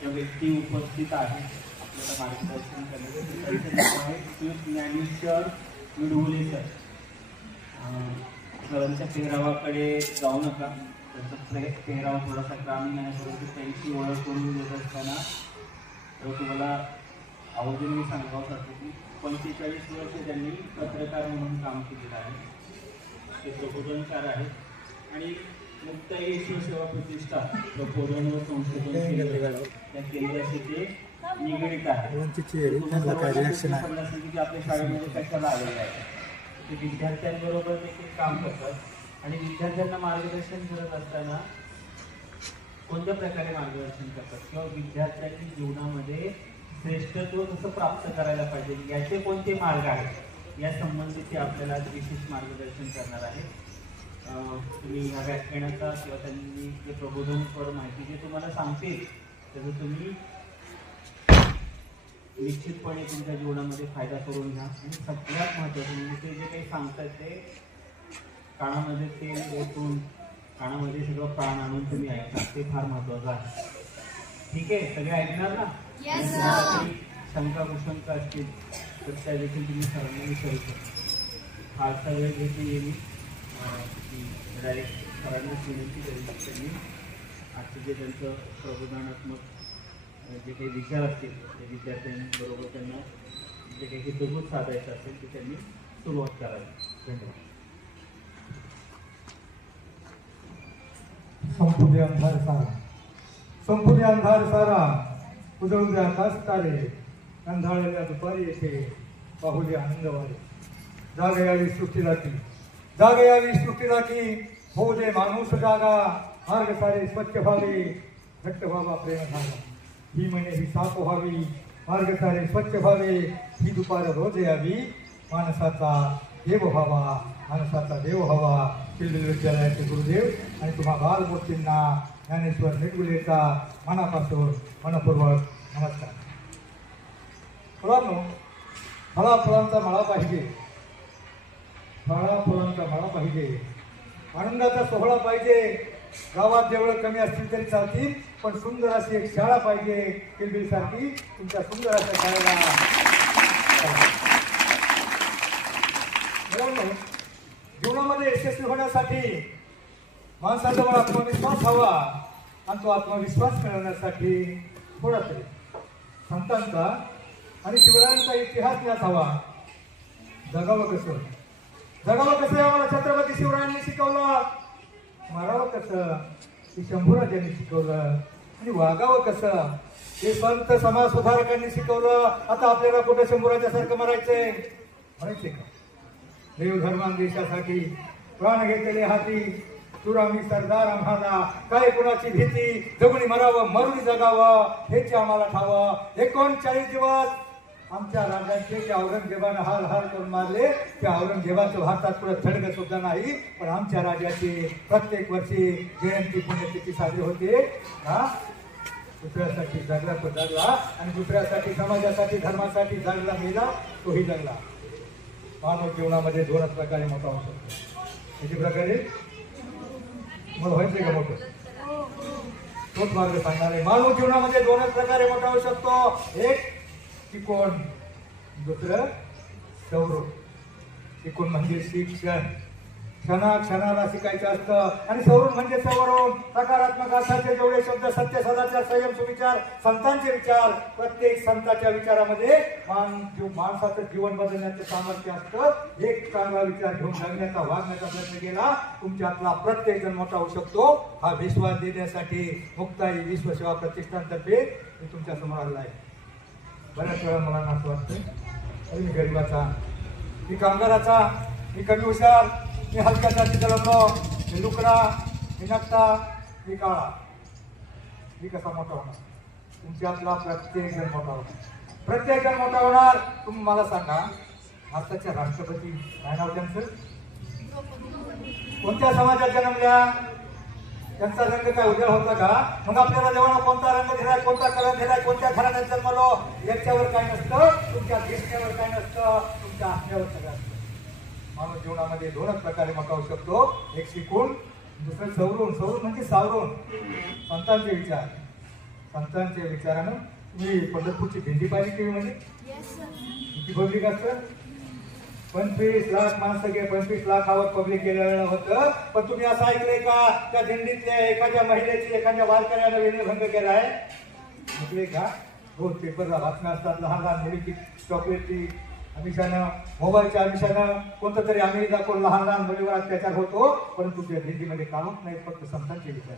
त्या व्यक्ती उपस्थित आहेत आपल्याला मार्गदर्शन करण्यासाठी. त्यांचं नाव आहे श्री ज्ञानेश्वर मिडवले सर. सरांच्या पेहरावाकडे जाऊ नका, त्यांचा पेहरावा थोडासा ग्रामीण आहे, परंतु त्यांची ओळख करून देत असताना तर तुम्हाला आवर्जून मी सांगावं वाटतं की 45 वर्ष त्यांनी पत्रकार म्हणून काम केलेलं आहे. ते प्रबोधनकार आहेत आणि मुक्ताई ईश्वर सेवा प्रतिष्ठा प्रबोधन व संशोधन केंद्र त्या केंद्राशी ते निगडीत आहे. आपल्या शाळेमध्ये कशाला आलेलं आहे, ते विद्यार्थ्यांबरोबर देखील काम करतात आणि विद्यार्थ्यांना मार्गदर्शन करत असताना कोणत्या प्रकारे मार्गदर्शन करतात किंवा विद्यार्थ्यांनी जीवनामध्ये श्रेष्ठत्व कसं प्राप्त करायला पाहिजे याचे कोणते मार्ग आहेत या संबंधीचे आपल्याला विशेष मार्गदर्शन करणार आहे. तुम्ही ह्या व्याख्यानाचा किंवा त्यांनी जे प्रबोधनपर माहिती जे तुम्हाला सांगतील त्याचं तुम्ही निश्चितपणे तुमच्या जीवनामध्ये फायदा करून घ्या. आणि सगळ्यात महत्त्वाचं म्हणजे ते जे काही सांगतात ते कानामध्ये तेल ओतून कानामध्ये सगळं प्राण आणून तुम्ही ऐकता, ते फार महत्त्वाचं आहे. ठीक आहे, सगळे ऐकणार ना? शंका कुशंका असतील तर त्या देखील तुम्ही सरांना विचारू शकता. फारसा वेळ घेते येईल डायरेक्ट सरांनाच विनंती करू शकते मी. आजचं जे त्यांचं प्रबोधनात्मक जे काही विचार असतील ते विद्यार्थ्यांबरोबर त्यांना जे काही हितगुज साधायचं असेल ते त्यांनी सुरुवात करावी. धन्यवाद. संपूर्ण अंधार सारा, संपूर्ण अंधार सारा, उजळून द्या आकाश तारे, अंधाळलेल्या दुपारी येथे पाहुले आनंदवारे. जाग यावी सृष्टीला की, जाग यावी सृष्टीला की, होऊ दे माणूस जागा, मार्ग सारे स्वच्छ व्हावे, घट्ट व्हावा प्रेम धागा. ही म्हणे ही साफ व्हावी, मार्ग सारे स्वच्छ व्हावे, ही दुपार रोज यावी, माणसाचा देव व्हावा, माणसाचा देव व्हावा. किल्ले विद्यालयाचे गुरुदेव आणि तुम्हा बालमूर्तींना ज्ञानेश्वर मिडगुलेचा मनापासून मनपूर्वक नमस्कार. मुलांनो, फळाफुलांचा मळा पाहिजे, फळाफुलांचा मळा पाहिजे, आनंदाचा सोहळा पाहिजे. गावात देवळं कमी असतील तरी चालतील, पण सुंदर अशी एक शाळा पाहिजे. किलबिल सारखी तुमच्या सुंदर अशा शाळेला जीवनामध्ये यशस्वी होण्यासाठी माणसाजवळ आत्मविश्वास हवा आणि तो आत्मविश्वास मिळवण्यासाठी थोडा तरी संतांचा आणि शिवरायांचा इतिहास ज्ञात हवा. जगावं कसं, जगावं कसं आम्हाला छत्रपती शिवरायांनी शिकवलं, मारावं कसं हे शंभूराजांनी शिकवलं, आणि वागावं कसं हे संत समाज सुधारकांनी शिकवलं. आता आपल्याला कुठं शंभूराजासारखं मारायचंय म्हणायचे का? देव धर्मान देशासाठी प्राण घेतलेले हाती, तुरामी सरदार आम्हाला, काय कुणाची भीती, जगुनी मरावं मरुनी जगावं हेच आम्हाला ठावं. 39 दिवस आमच्या राजांचे त्या औरंगजेबानं हाल हाल करून मारले. त्या औरंगजेबाचं भारतात पुढे थडग सुद्धा नाही, पण आमच्या राजाची प्रत्येक वर्षी जयंती पुण्यतिथी साजरी होते. हा, दुसऱ्यासाठी जगला तो जगला, आणि दुसऱ्यासाठी समाजासाठी धर्मासाठी जगला गेला तोही जगला. मानव जीवनामध्ये दोनच प्रकारे मोठा होऊ शकतो. किती प्रकारे? मला व्हायचंय का मोठं? तोच मार्ग सांगणार आहे. मानव जीवनामध्ये दोनच प्रकारे मोठा होऊ शकतो. एक त्रिकोण, दुसरं सौर. त्रिकोण म्हणजे शिक्षण, क्षणाक्षणाला शिकायचं असतं, आणि सौर म्हणजे सौरून. सकारात्मक अर्थाचे जेवढे शब्द, सत्य सदाचार संयम सुविचार संतांचे विचार, प्रत्येक संतांच्या विचारामध्ये माणसाचं जीवन बदलण्याचं सामर्थ्य असतं. एक चांगला विचार घेऊन जगण्याचा वागण्याचा प्रयत्न केला, तुमच्यातला प्रत्येक जण मोठा होऊ शकतो. हा विश्वास देण्यासाठी मुक्ताई विश्वसेवा प्रतिष्ठानतर्फे मी तुमच्या समोर आला आहे. बऱ्याच वेळा मला असं वाटतं मी गरीबाचा, मी कामगाराचा, मी कमी हुशार, मी हलक्या जातीचा लोक, मी लुकडा, मी नकटा, मी काळा. मी कसा मोठा होणार? तुमच्यातला प्रत्येक जण मोठा होणार, प्रत्येक जण मोठा होणार. तुम्ही मला सांगा, भारताच्या राष्ट्रपती काय नाव त्यांचं? कोणत्या समाजात जन्मल्या? त्यांचा रंग काय उजाळ होता का? मग आपल्याला जेव्हा कोणता रंग दिलाय, कोणता कलर दिलाय, कोणत्या घराण्यात जन्मलो याच्यावर काय नसतं, तुमच्या दिसण्यावर काय नसतं, तुमच्या असण्यावर सगळं असतं. मानव जीवनामध्ये दोनच प्रकारे मोठा होऊ शकतो. एक शिकून, दुसरं सवरून. सवरून म्हणजे सावरून. संतांचे विचार, संतांच्या विचारानं तुम्ही पंढरपूरची दिंडी पाहिली टीव्ही मध्ये? किती पब्लिक असतं? 25 लाख माणसं 25 लाखावर पब्लिक गेलेलं होतं. पण तुम्ही असं ऐकलंय का त्या दिंडीतल्या एखाद्या महिलेची एखाद्या वारकऱ्यानं विनयभंग केलाय? ऐकले का? रोज पेपरला बातम्या असतात. लहान लहान मुलीची चॉकलेटची आमिषानं, मोबाईलच्या आमिषानं कोणतं तरी आम्ही दाखवून लहान लहान मुलीवर अत्याचार होतो. परंतु त्या दिंडीमध्ये कामच नाही, फक्त संतांचे विचार.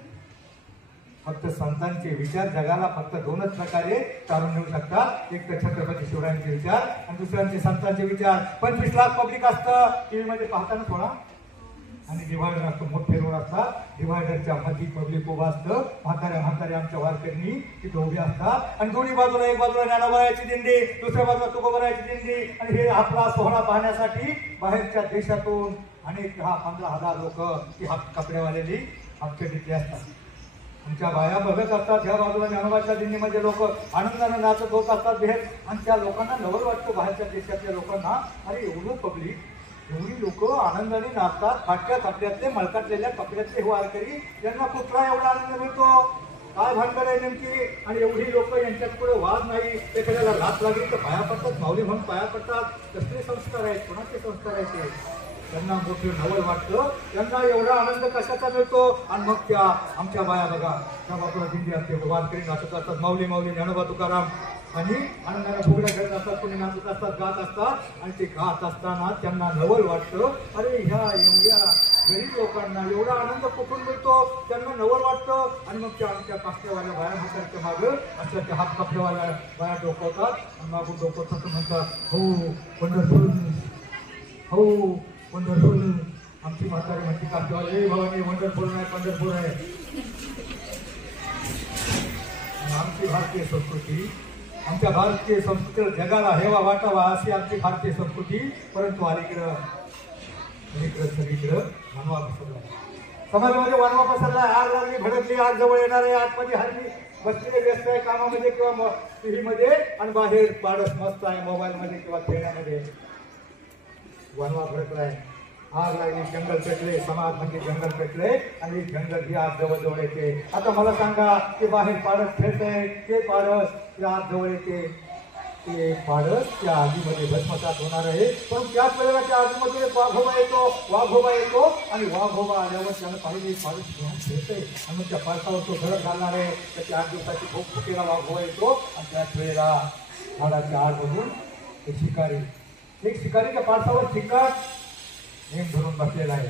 फक्त संतांचे विचार जगाला फक्त दोनच प्रकारे तारून नेऊ शकतात. एक तर छत्रपती शिवरायांचे विचार आणि दुसऱ्यांचे संतांचे विचार. 25 लाख पब्लिक असतं टीव्ही मध्ये पाहताना थोडा, आणि डिव्हायडर असतो, मोठे रोड असतात. डिव्हायडरच्या मध्ये पब्लिक उभं असतं. म्हाताऱ्या आमच्या वारकरी तिथे उभे असतात आणि दोन्ही बाजूला, एक बाजूला ज्ञानोबाराची दिंडी, दुसऱ्या बाजूला तुकोबाराची दिंडी. आणि हे आपला सोहळा पाहण्यासाठी बाहेरच्या देशातून अनेक 10-15 हजार लोक ती कपड्यावालेली हापचडीतले असतात. आमच्या बाया बघत असतात. ह्या बाजूला ज्ञानोबाच्या दिंडीमध्ये लोक आनंदाने नाचत होत असतात बाहेर. आणि त्या लोकांना नवल वाटतं, बाहेरच्या देशातल्या लोकांना, अरे एवढं पब्लिक, एवढी लोक आनंदाने नाचतात. फाटक्या कपड्यातले, मळकाटलेल्या कपड्यातले वारकरी, यांना कुठला एवढा आनंद मिळतो? काय भानगड आहे नेमकी? आणि एवढी लोक, यांच्यात पुढे वाद नाही. एखाद्याला लाच लागली तर पाया पडतात, माऊली म्हणून पाया पडतात. कसले संस्कार आहेत? कोणाचे संस्कार आहेत ते? त्यांना मोठे नवल वाटतं. त्यांना एवढा आनंद कशाचा मिळतो? आणि मग त्या आमच्या बाया बघा, त्या बाजूला दिंडी असते, वारकरी नाचत असतात, माऊली माऊली ज्ञानोबा तुकाराम, आणि आनंदाने फुगड्या खेळत असतात, कोणी नाचत असतात, गात असतात. आणि ते गात असताना त्यांना नवल वाटतं, अरे ह्या एवढ्या गरीब लोकांना एवढा आनंद कुठून मिळतो? त्यांना नवल वाटतं. आणि मग त्या आमच्या कापड्यावाल्या बाया म्हातारच्या मागं असं त्या हात कपड्यावाल्या बाया डोकवतात आणि मागून डोकवतात म्हणतात, हो पंढरपूर, हो पंढरपूर. आमची म्हातारी म्हणते कापडवाले, भावाने पंढरपूर नाही, पंढरपूर आहे. आमची भारतीय संस्कृती, आमच्या भारतीय संस्कृतीला जगाला हेवा वाटावा अशी आमची भारतीय संस्कृती. परंतु अलीकडं सगळीकडं वनवा पसरला. समाजामध्ये वनवा पसरला. आग लागली, भडकली, आग जवळ येणार आहे. आतमध्ये हल्ली बसलेले व्यस्त आहे कामामध्ये किंवा टीव्ही मध्ये, आणि बाहेर पाडस मस्त आहे मोबाईल मध्ये किंवा खेळण्यामध्ये. वनवा भडकलाय, आग लागली, जंगल पेटले, समाज म्हणजे जंगल पेटले, आणि जंगल ही आग जवळ जवळ येते. आता मला सांगा, ते बाहेर पाडस खेळतंय, ते पाडस त्या आग जवळ येते, ते पाडस त्या आगीमध्ये भस्मसात होणार आहे. पण त्याच वेळेला त्या आगीमध्ये वाघोबा येतो, आणि वाघोबा आल्यावर त्यानं पाहिजे पाडस खेळतंय, आणि मग त्या पाडसावर तो धडक घालणार आहे. तर त्या 8 दिवसाची भूक फुकेला वाघोबा येतो, आणि त्याच वेळेला झाडाच्या आडमधून एक शिकारी त्या पाडसावर चिकाट नेम धरून बसलेला आहे.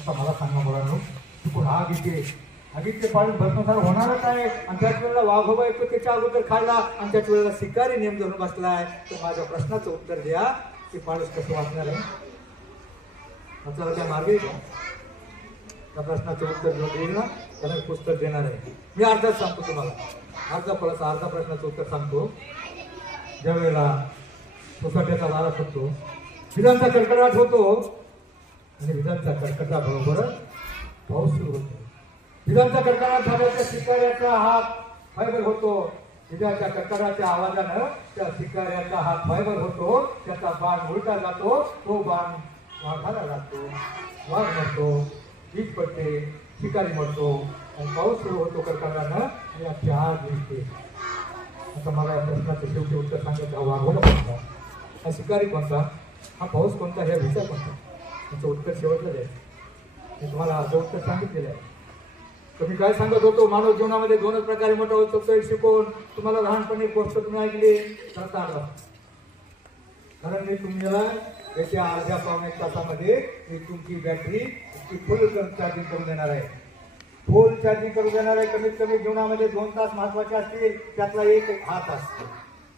आता मला सांगा मुलांनो, चुकून आग येते, आगीचे पाडस भस्मसात होणारच आहे. आणि त्याच वेळेला वाघोबा येतो त्याच्या अगोदर खायला, आणि त्याच वेळेला शिकारी नेम धरून बसलाय. तर माझ्या प्रश्नाचं उत्तर द्या, ते पाडस कसं वाचणार आहे? त्याला त्या मार्ग आहे का? त्या प्रश्नाचं उत्तर जो देईल ना त्याला पुस्तक देणार आहे. मी अर्धाच सांगतो तुम्हाला, अर्धा प्रश्नाचं उत्तर सांगतो. ज्या वेळेला सोसाट्याचा वारा सुटतो, विजांचा कडकडाट होतो, आणि विजांच्या कडकडाटाबरोबर पाऊस सुरू होतो. विजांचा कडकडाट झाल्याच्या शिकाऱ्याचा हात फायबर होतो. विजांच्या कडकडाटाच्या आवाजानं त्या शिकाऱ्याचा हात फायबर होतो. त्याचा बाण उलटा जातो, तो बाण वाघाला लागतो, वाघ मरतो, वीज पडते, शिकारी मरतो, आणि पाऊस सुरू होतो कडकडाटानं, आणि आजची आग दिसते. आता मला या प्रश्नाचं शेवटी उत्तर सांगायचं, हा वाघोबा कोणता, हा शिकारी कोणता, हा पाऊस कोणता, ह्या विचार कोणता? त्याचं उत्तर शेवटलं जाईल. मी तुम्हाला असं उत्तर सांगितलेलं आहे. तर मी काय सांगत होतो, मानव जीवनामध्ये 2च प्रकारे मोठा होऊ शकतो. शिकवून तुम्हाला लहानपणी गोष्ट तुम्ही ऐकली, कारण मी तुम्हाला त्याच्या अर्ध्या पावणे तासामध्ये मी तुमची बॅटरी फुल चार्जिंग करून देणार आहे. फुल चार्जिंग करून देणार आहे. कमीत कमी जीवनामध्ये 2 तास महत्वाचे असतील, त्यातला एक हा तास,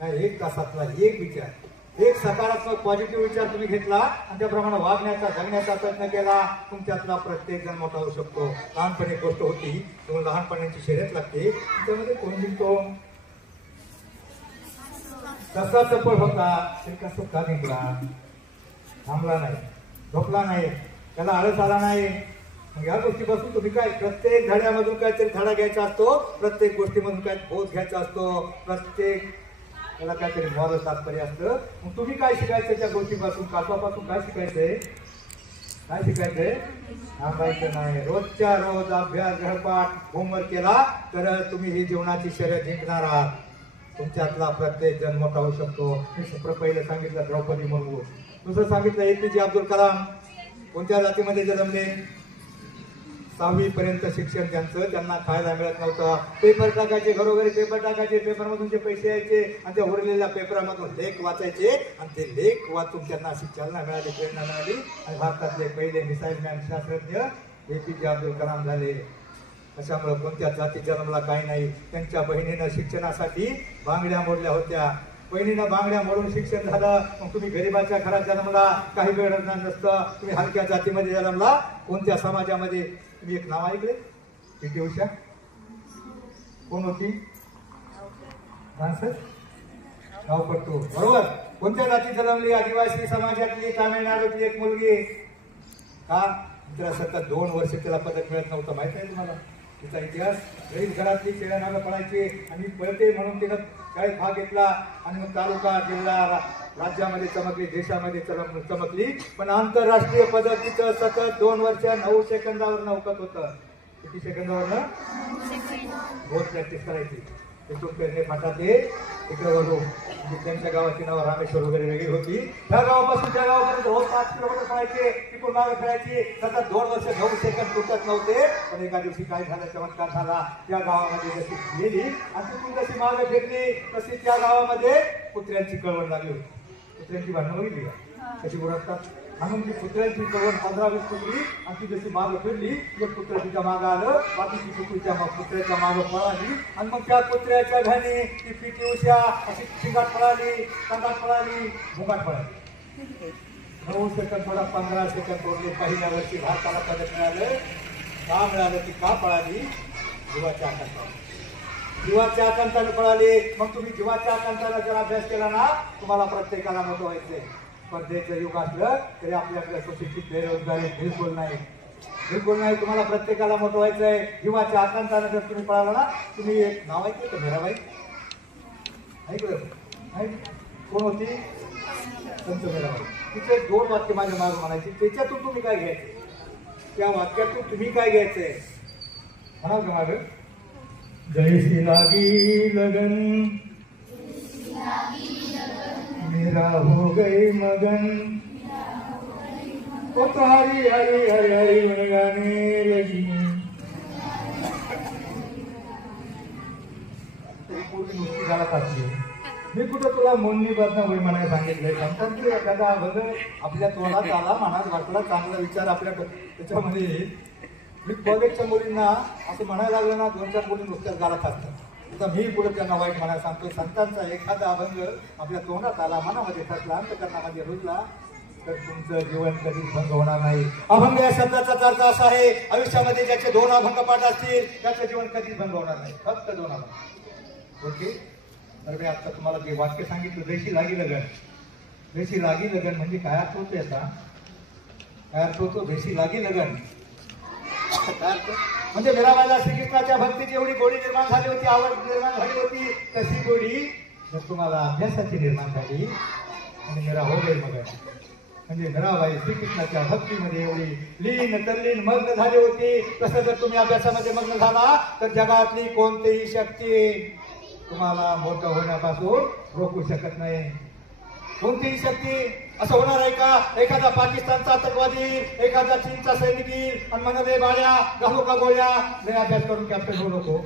काय 1 तासातला एक विचार, एक सकारात्मक पॉझिटिव्ह विचार तुम्ही घेतला, आणि त्याप्रमाणे वागण्याचा, जगण्याचा प्रयत्न केला, तुमच्यातला प्रत्येक जण मोठा होऊ शकतो. लहानपणी एक गोष्ट होती, तुम्हाला लहानपणाची शर्यत लागते, त्यामध्ये कोण जिंकतो? कसा चपळ होता, तरी कसा का जिंकला? थांबला नाही, झोपला नाही, त्याला आळस आला नाही. मग या गोष्टीपासून तुम्ही काय, प्रत्येक धड्यामधून काहीतरी धडा घ्यायचा असतो, प्रत्येक गोष्टीमधून काय बोध घ्यायचा असतो, प्रत्येक त्याला काहीतरी मॉरल तात्पर्य असतं. मग तुम्ही काय शिकायचं त्या गोष्टीपासून, कासवापासून काय शिकायचंय? काय शिकायचंय? थांबायचं नाही. रोजच्या रोज अभ्यास, गृहपाठ, होमवर्क केला तर तुम्ही ही जीवनाची शर्यत जिंकणार आहात. तुमच्यातला प्रत्येक जण मोठा होऊ शकतो. मी पहिलं सांगितलं द्रौपदी मुर्मू, दुसरं सांगितलं APJ अब्दुल कलाम. कोणत्या जातीमध्ये जन्मले? 6वी पर्यंत शिक्षण त्यांचं. त्यांना खायला मिळत नव्हतं. पेपर टाकायचे, घरोघरी पेपर टाकायचे, पेपरमधून जे पैसे यायचे आणि त्या उरलेल्या पेपरामधून लेख वाचायचे आणि ते लेख वाचून त्यांना अशी चालना मिळाली, प्रेरणा मिळाली आणि भारतातले पहिले मिसाईल मॅन शास्त्रज्ञ APJ अब्दुल कलाम झाले. अशामुळे कोणत्या जाती जन्मला काही नाही. त्यांच्या बहिणीनं शिक्षणासाठी बांगड्या मोडल्या होत्या. बहिणीनं बांगड्या मोडून शिक्षण झालं. मग तुम्ही गरिबाच्या घरात जन्मला, काही वेळ नसतं. तुम्ही हलक्या जातीमध्ये जन्मला. कोणत्या समाजामध्ये? तुम्ही एक नाव ऐकले? PT उषा. कोण होती? धावपट्टू. बरोबर. कोणत्या जाती जन्मली? आदिवासी समाजातली, तामिळनाडूतली एक मुलगी. का? तिला सतत 2 वर्ष तिला पदक मिळत नव्हतं. माहित आहे तुम्हाला तिचा इतिहास? गरीब घरातली खेळायला पडायची आणि पळते म्हणून तिनं शाळेत भाग घेतला आणि मग तालुका, जिल्हा, राज्यामध्ये चमकली, देशामध्ये चमकली. पण आंतरराष्ट्रीय पदक तिचं सतत 2 वर्ष 9 सेकंदावर नौकत होतं. किती सेकंदावर? रोज प्रॅक्टिस करायची. तिथून पेरणे फाटात इकडे वळू. त्यांच्या गावाची नाव रामेश्वर वगैरे वेगळी होती. त्या गावापासून त्या गावापर्यंत रोज 5 किलोमीटर पळायचे. तिथून मागे खेळायची. सतत 2 वर्ष 9 सेकंद तुटत नव्हते. पण एका दिवशी काय झालं? चमत्कार झाला. त्या गावामध्ये जशी गेली आणि तिथून जशी मागे फिरली तशी त्या गावामध्ये कुत्र्यांची कळवण लागली होती. कुत्र्यांची भांडणं बघितली का कशी ओरडतात? म्हणून ती कुत्र्यांची कळवण 15-20 कुत्री आणि ती जशी मागं फिरली एक कुत्र तिच्या मागं आलं. बाकीची कुत्रीच्या कुत्र्याच्या मागं पळाली आणि मग त्या कुत्र्याच्या घाणी ती PT उषा अशी शिंगाट पळाली, तंगाट पळाली, मुंगाट पळाली. 9 सेकंद थोडा 15 सेकंद तोडले. पहिल्या वर्षी भारताला पदक मिळालं. का मिळालं? ती का पळाली? जीवाच्या आकांताने. जीवाच्या आकांताने पळाली. मग तुम्ही जीवाच्या आकांताला जर अभ्यास केला ना, तुम्हाला प्रत्येकाला मोठं व्हायचंय. स्पर्धेचं युग असलं तरी आपल्याकडे सुशिक्षित बेरोजगारी बिलकुल नाही, बिलकुल नाही. तुम्हाला प्रत्येकाला मोठं व्हायचंय. जीवाच्या आकांताने जर तुम्ही पळाला ना, तुम्ही एक नाव ऐकलं का? मीराबाई ऐकलं? कोण होती? संत मीराबाई. तिचे 2 वाक्य माझ्या मागे म्हणायची. त्याच्यातून तुम्ही काय घ्यायचे? त्या वाक्यातून तुम्ही काय घ्यायचंय? म्हणाल का माग? जैसी लागी लगन मेरा हो गई मगन, वो तो हरी हरी हरी हरी मन गाने लगी. पूर्वी नुसती गाणं असली. मी कुठं तुला मोडणी बदना होई म्हणायला सांगितलंय? संतांची एखादा अभंग आपल्या तोंडात आला, मनात वाटला, चांगला विचार आपल्या त्याच्यामध्ये. मी कॉलेजच्या मुलींना असं म्हणायला लागलं ना, 2-4 मुली नुसत्याच गाळत असतात. तर मी पुढे त्यांना वाईट म्हणायला सांगतोय. संतांचा एखादा अभंग आपल्या तोंडात आला, मनामध्ये ठसला, अंतकरणामध्ये रुजला तर तुमचं जीवन कधीच भंग होणार नाही. अभंग या शब्दाचा अर्थ असा आहे, आयुष्यामध्ये ज्याचे 2 अभंग पाठ असतील त्याचं जीवन कधीच भंग होणार नाही. फक्त 2 अभंग. ओके. तर मी आता तुम्हाला जे वाक्य सांगितलं, जैशी लागी लगन. जैशी लागी लगन म्हणजे काय अर्थ होतो याचा? काय अर्थ होतो? जैशी लागी लगन काय अर्थ? म्हणजे मीराबाईला श्रीकृष्णाच्या भक्तीची एवढी गोडी निर्माण झाली होती, आवड निर्माण झाली होती. तशी गोडी जर तुम्हाला अभ्यासाची निर्माण झाली आणि मीरा हो गई मग, म्हणजे मीराबाई श्रीकृष्णाच्या भक्तीमध्ये एवढी लीन तल्लीन मग्न झाली होती. तसं जर तुम्ही अभ्यासामध्ये मग्न झाला तर जगातली कोणतीही शक्ती तुम्हाला मोठं होण्यापासून रोखू शकत नाही. कोणतीही शक्ती. असं होणार आहे का? एखादा पाकिस्तानचा आतंकवादी, एखादा चीनचा सैनिक येईल आणि म्हणाले बाळ्या घालू का गोळ्या, लय अभ्यास करून कॅप्टन होऊ नको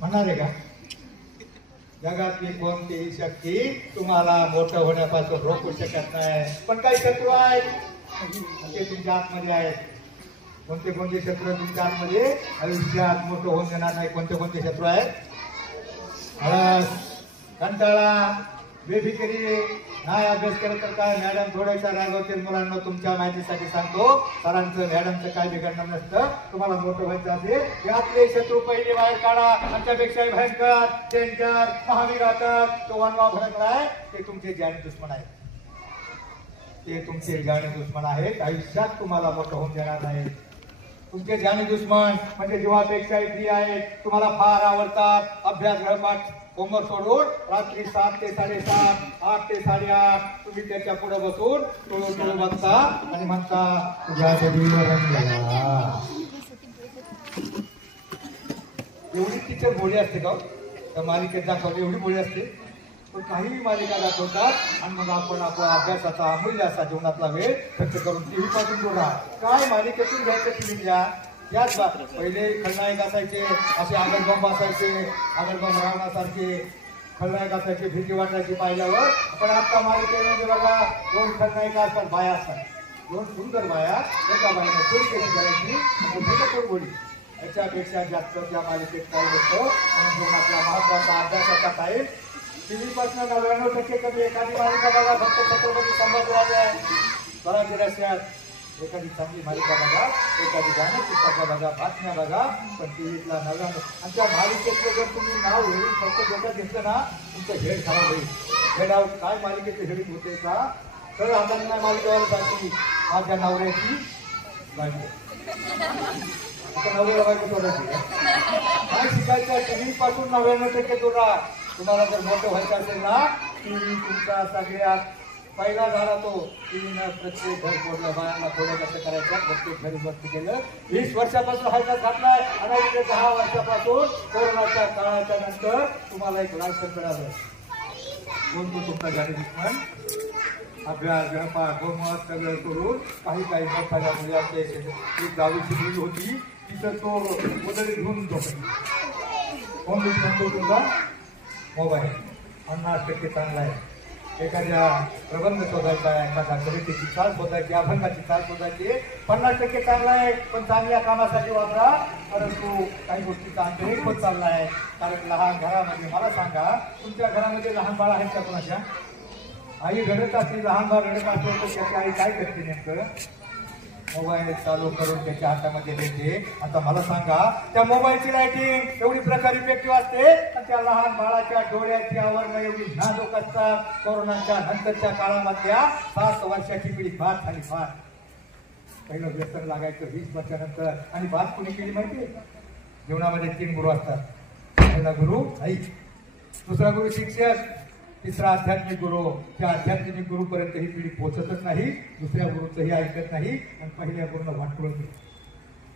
म्हणणार आहे का? जगातली कोणतीही शक्ती तुम्हाला मोठं होण्यापासून रोखू शकत नाही. पण काही शत्रू आहेत ते तुमच्या आतमध्ये आहेत. कोणते कोणते शत्रू आहेत तुमच्या आतमध्ये? आयुष्यात मोठं होऊन देणार नाही. कोणते कोणते शत्रू आहेत? कंटाळा, बेफिकिरी, नाही अभ्यास केलं तर काय मॅडम थोड्याशा रागवतील. मुलांना तुमच्या माहितीसाठी सांगतो, सरांचं मॅडमचं काय बिघडणार नसतं. तुम्हाला मोठं व्हायचं असेल यातले शत्रू पहिले बाहेर काढा. आमच्यापेक्षा भयंकर, डेंजर, महाविघातक तो वनवा भडकलाय ते तुमचे जाणे दुश्मन आहेत. ते तुमचे जाणे दुश्मन आहेत. आयुष्यात तुम्हाला मोठं होऊन देणार नाही. तुमचे ध्यानी दुश्मन म्हणजे जीवापेक्षा प्रिय आहेत, तुम्हाला फार आवडतात. अभ्यास गृहपाठ होमवर्क सोडून रात्री 7 ते 7:30, 8 ते 8:30 तुम्ही त्याच्या पुढे बसून टोळू बघता आणि म्हणता तुझ्या देवीवर एवढी टीचर बोली असते का त्या मालिकेत दाखवली, एवढी बोली असते. पण काही मालिका दाखवतात आणि मग आपण आपला अभ्यासाचा अमूल्य असा जीवनातला वेळ खर्च करून टीव्ही पासून दूर राहा. काय मालिकेतून घ्यायचं टीव्हीच्या याच पहिले खलनायक असायचे, असे आगरबॉम्ब असायचे, आगरबॉम्ब रावणासारखे खलनायक असायचे, भीती वाटायची पाहिल्यावर. पण आता मालिकेमध्ये बघा 2 खलनायक असतात, बाया असतात, 2 सुंदर बाया, एका बाईने थोडी कशी करायची मोठी बोली. याच्यापेक्षा जास्त त्या मालिकेत काही नसतं. म्हणून आपला महत्वाचा अभ्यासाचा टाईम टीव्ही पासून 99% कमी. एखादी मालिका बघा, फक्त छत्रपती संभाजीराजे आहे, स्वराज्य रस्त्यात एखादी चांगली मालिका बघा, एखादी गाणं पुस्तकं बघा, बातम्या बघा, पण टीव्हीतला 99. आणि त्या मालिकेतलं जर तुम्ही नाव हेड फक्त डोक्यात घेतलं ना, तुमचं हेड खराब होईल. Head out. काय मालिकेचं हेडिंग होते का, तर आता नाही मालिकेवर सांगतो माझ्या नवऱ्याची बायको, नवऱ्याला बायको सोडायची. काय शिकायचं टीव्ही पासून 99% दूर राहा. तुम्हाला जर मोठं व्हायचं असेल ना, टीव्ही तुमचा सगळ्यात पहिला झाला. तो टीव्हीनं प्रत्येक घर फोडलं, बायांना थोडं कसं करायचं प्रत्येक घरी बंद केलं. 20 वर्षापासून हातात घातलाय आणि इथे 10 वर्षापासून कोरोनाच्या काळाच्या नंतर तुम्हाला एक लायसन मिळालं. कोण तो तुमचा गाडी दुश्मन अभ्यास गृहपाठ होमवर्क सगळं करून काही मोठ्या मुलाचे एक 10वीची मुलगी होती, तिथं तो उदरी घेऊन झोपली. कोण दुश्मन तो तुमचा मोबाईल. 50% चांगला आहे. एखाद्या प्रबंध शोधायचा आहे, एखाद्या कवितेची चाल शोधायची, अभंगाची चाल शोधायची, 50% चांगला आहे. पण चांगल्या कामासाठी वापरा. परंतु काही गोष्टीचा अंतरिक होत चालला आहे. कारण लहान घरामध्ये मला सांगा, तुमच्या घरामध्ये लहान बाळ आहेत का कोणाच्या? आई रडत असते, लहान बाळ रडत असते, तर त्याची आई काय करते नेमकं? मोबाईल चालू करून त्याच्या हातामध्ये देते. आता मला सांगा, त्या मोबाईलची लाईटिंग एवढी प्रकारे इफेक्टिव्ह असते आणि त्या लहान बाळाच्या डोळ्याची आवरण एवढी नाजूक असतात. कोरोनाच्या नंतरच्या काळामधल्या 7 वर्षाची पिढी बाद झाली. फार पहिलं व्यसन लागायचं 20 वर्षानंतर. आणि बाद कुणी केली माहिती? जीवनामध्ये 3 गुरु असतात. पहिला गुरु आई, दुसरा गुरु शिक्षक, तिसरा आध्यात्मिक गुरु. त्या आध्यात्मिक गुरुपर्यंत ही पिढी पोहोचतच नाही, दुसऱ्या गुरुचंही ऐकत नाही आणि पहिल्या गुरुला वाटवून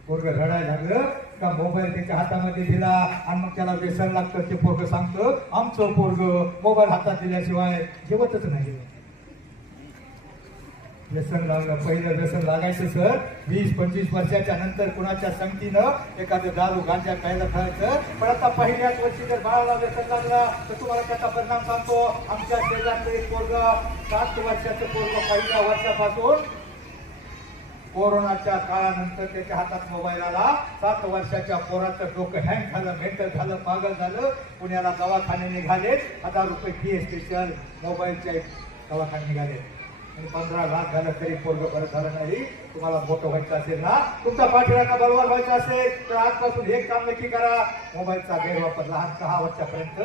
पोरग रडायला लागलं का मोबाईल त्याच्या हातामध्ये दिला आणि मग त्याला व्यसन लागतं. ते पोरग सांगतं आमचं पोरग मोबाईल हातात दिल्याशिवाय जेवतच नाही. व्यसन लागलं, पहिलं व्यसन लागायचं सर 20-25 वर्षाच्या नंतर कुणाच्या संगतीनं एखादं दारू गांजा प्यायला खायचं. पण आता पहिल्याच वर्षी जर बाळाला व्यसन लागला तर तुम्हाला त्याचा परिणाम सांगतो. आमच्या शेजारचं एक पोरग 7 वर्षाचं पोरग पहिल्या वर्षापासून कोरोनाच्या काळानंतर त्याच्या हातात मोबाईल आला. 7 वर्षाच्या पोराचं डोकं हँग झालं, मेंटल झालं, पागल झालं. पुण्याला दवाखाने निघाले, 1000 रुपये फी स्पेशल मोबाईलचे दवाखाने निघाले आणि 15 लाख झालं तरी पोरग बरं झालं नाही. तुम्हाला मोठं व्हायचं असेल ना, तुमचा पाठीराखा बरोबर व्हायचा असेल तर आजपासून एक काम नक्की करा. मोबाईलचा गैरवापर लहान 6 वर्षापर्यंत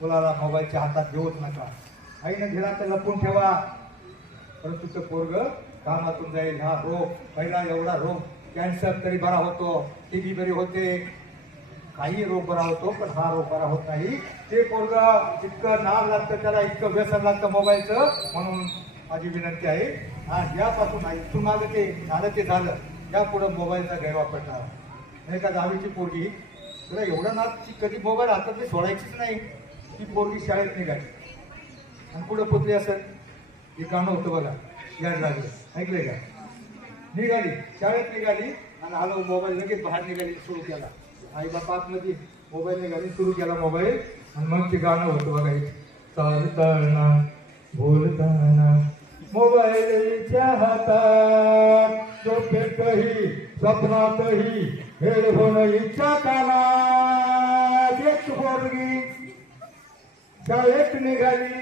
मुलाला मोबाईलच्या हातात देऊच नका. आईनं दिला तर लपून ठेवा. परंतु ते पोरग कामातून जाईल. हा रोग पहिला एवढा रोग, कॅन्सर तरी बरा होतो, टीबी बरी होते, काही रोग बरा होतो, पण हा रोग बरा होत नाही. ते पोरग इतकं नाव लागतं त्याला, इतकं व्यसन लागतं मोबाईलचं. म्हणून माझी विनंती आहे, हा यापासून नाही तुम्हाला ते झालं ते झालं, यापुढे मोबाईलचा गैरवापर टाळा. एका 10वीची पोरगी तुला एवढं ना की कधी मोबाईल हातात सोडायचीच नाही. ती पोरगी शाळेत निघाली आणि पुढे पोचली असेल. हे गाणं होतं बघा, याड लागलं, ऐकलंय का? निघाली शाळेत निघाली आणि हॅलो मोबाईल लगेच बाहेर निघाली, सुरू केला. आई बापा आतमध्ये मोबाईल निघाली, सुरू केला मोबाईल आणि मग ते गाणं होतं बघा, चालताना बोलताना मोबाईलच्या हातात, झोपेतही स्वप्नातही हेडफोन इच्छा कानात. एक पोरगी शाळेत निघाली,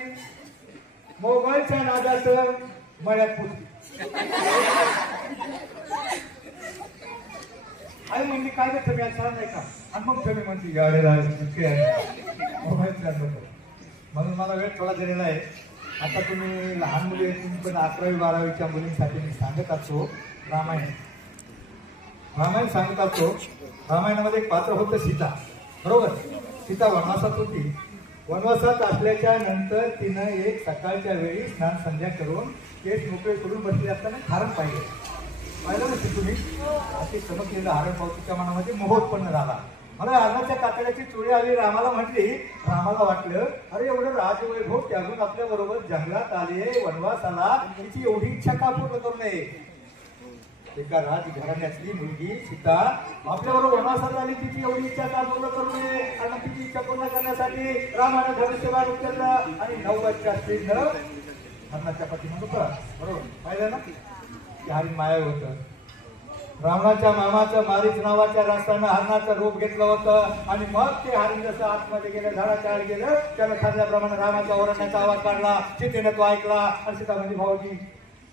मोबाईलच्या नादात मळ्यात पुसली. आई म्हणली काय ग तुम्ही आज नाही का? आणि मग तुम्ही म्हणते गाडीला मोबाईलच्या म्हणून मला वेळ थोडा दिलेला आहे. आता तुम्ही लहान मुली तुम्ही पण 11वी-12वीच्या मुलींसाठी मी सांगत असतो रामायण. रामायण सांगत असतो. रामायणामध्ये एक पात्र होतं सीता, बरोबर. सीता वनवासात होती. वनवासात असल्याच्या नंतर तिनं एक सकाळच्या वेळी स्नान संध्या करून केस मोकळे करून बसले असताना हरण पाहिलं नसते तुम्ही. असे चमकलेलं हरण पाहून तिच्या मनामध्ये मोह उत्पन्न झाला. मला हरणाच्या कातड्याची चोरी आली. रामाला म्हटली. रामाला वाटलं अरे एवढं राजवैभव त्यागून आपल्या बरोबर जंगलात आले, वनवासाला, तिची एवढी इच्छा का पूर्ण करू नये. एका राजघराण्यातली मुलगी सीता आपल्याबरोबर वनवासात आली, तिची एवढी इच्छा का पूर्ण करू नये. आणि तिची इच्छा पूर्ण करण्यासाठी रामानं धनुष्यबाण उचललं आणि 9 वर्षाच्या स्त्रीनं हरणाच्या पाठीमागे पळाला, बरोबर. पाहिलं ना की हरिण माया होतं. रावणाच्या मामाचं मारीच नावाच्या राष्ट्रानं हरणाचं रूप घेतलं होतं. आणि मग ते हरिण जसं आतमध्ये गेलं, झाडाच्या आड गेलं, त्याला ठरल्याप्रमाणे रामाच्या ओरडण्याचा आवाज काढला. सीतेने तो ऐकला आणि सीता म्हणजे भाऊजी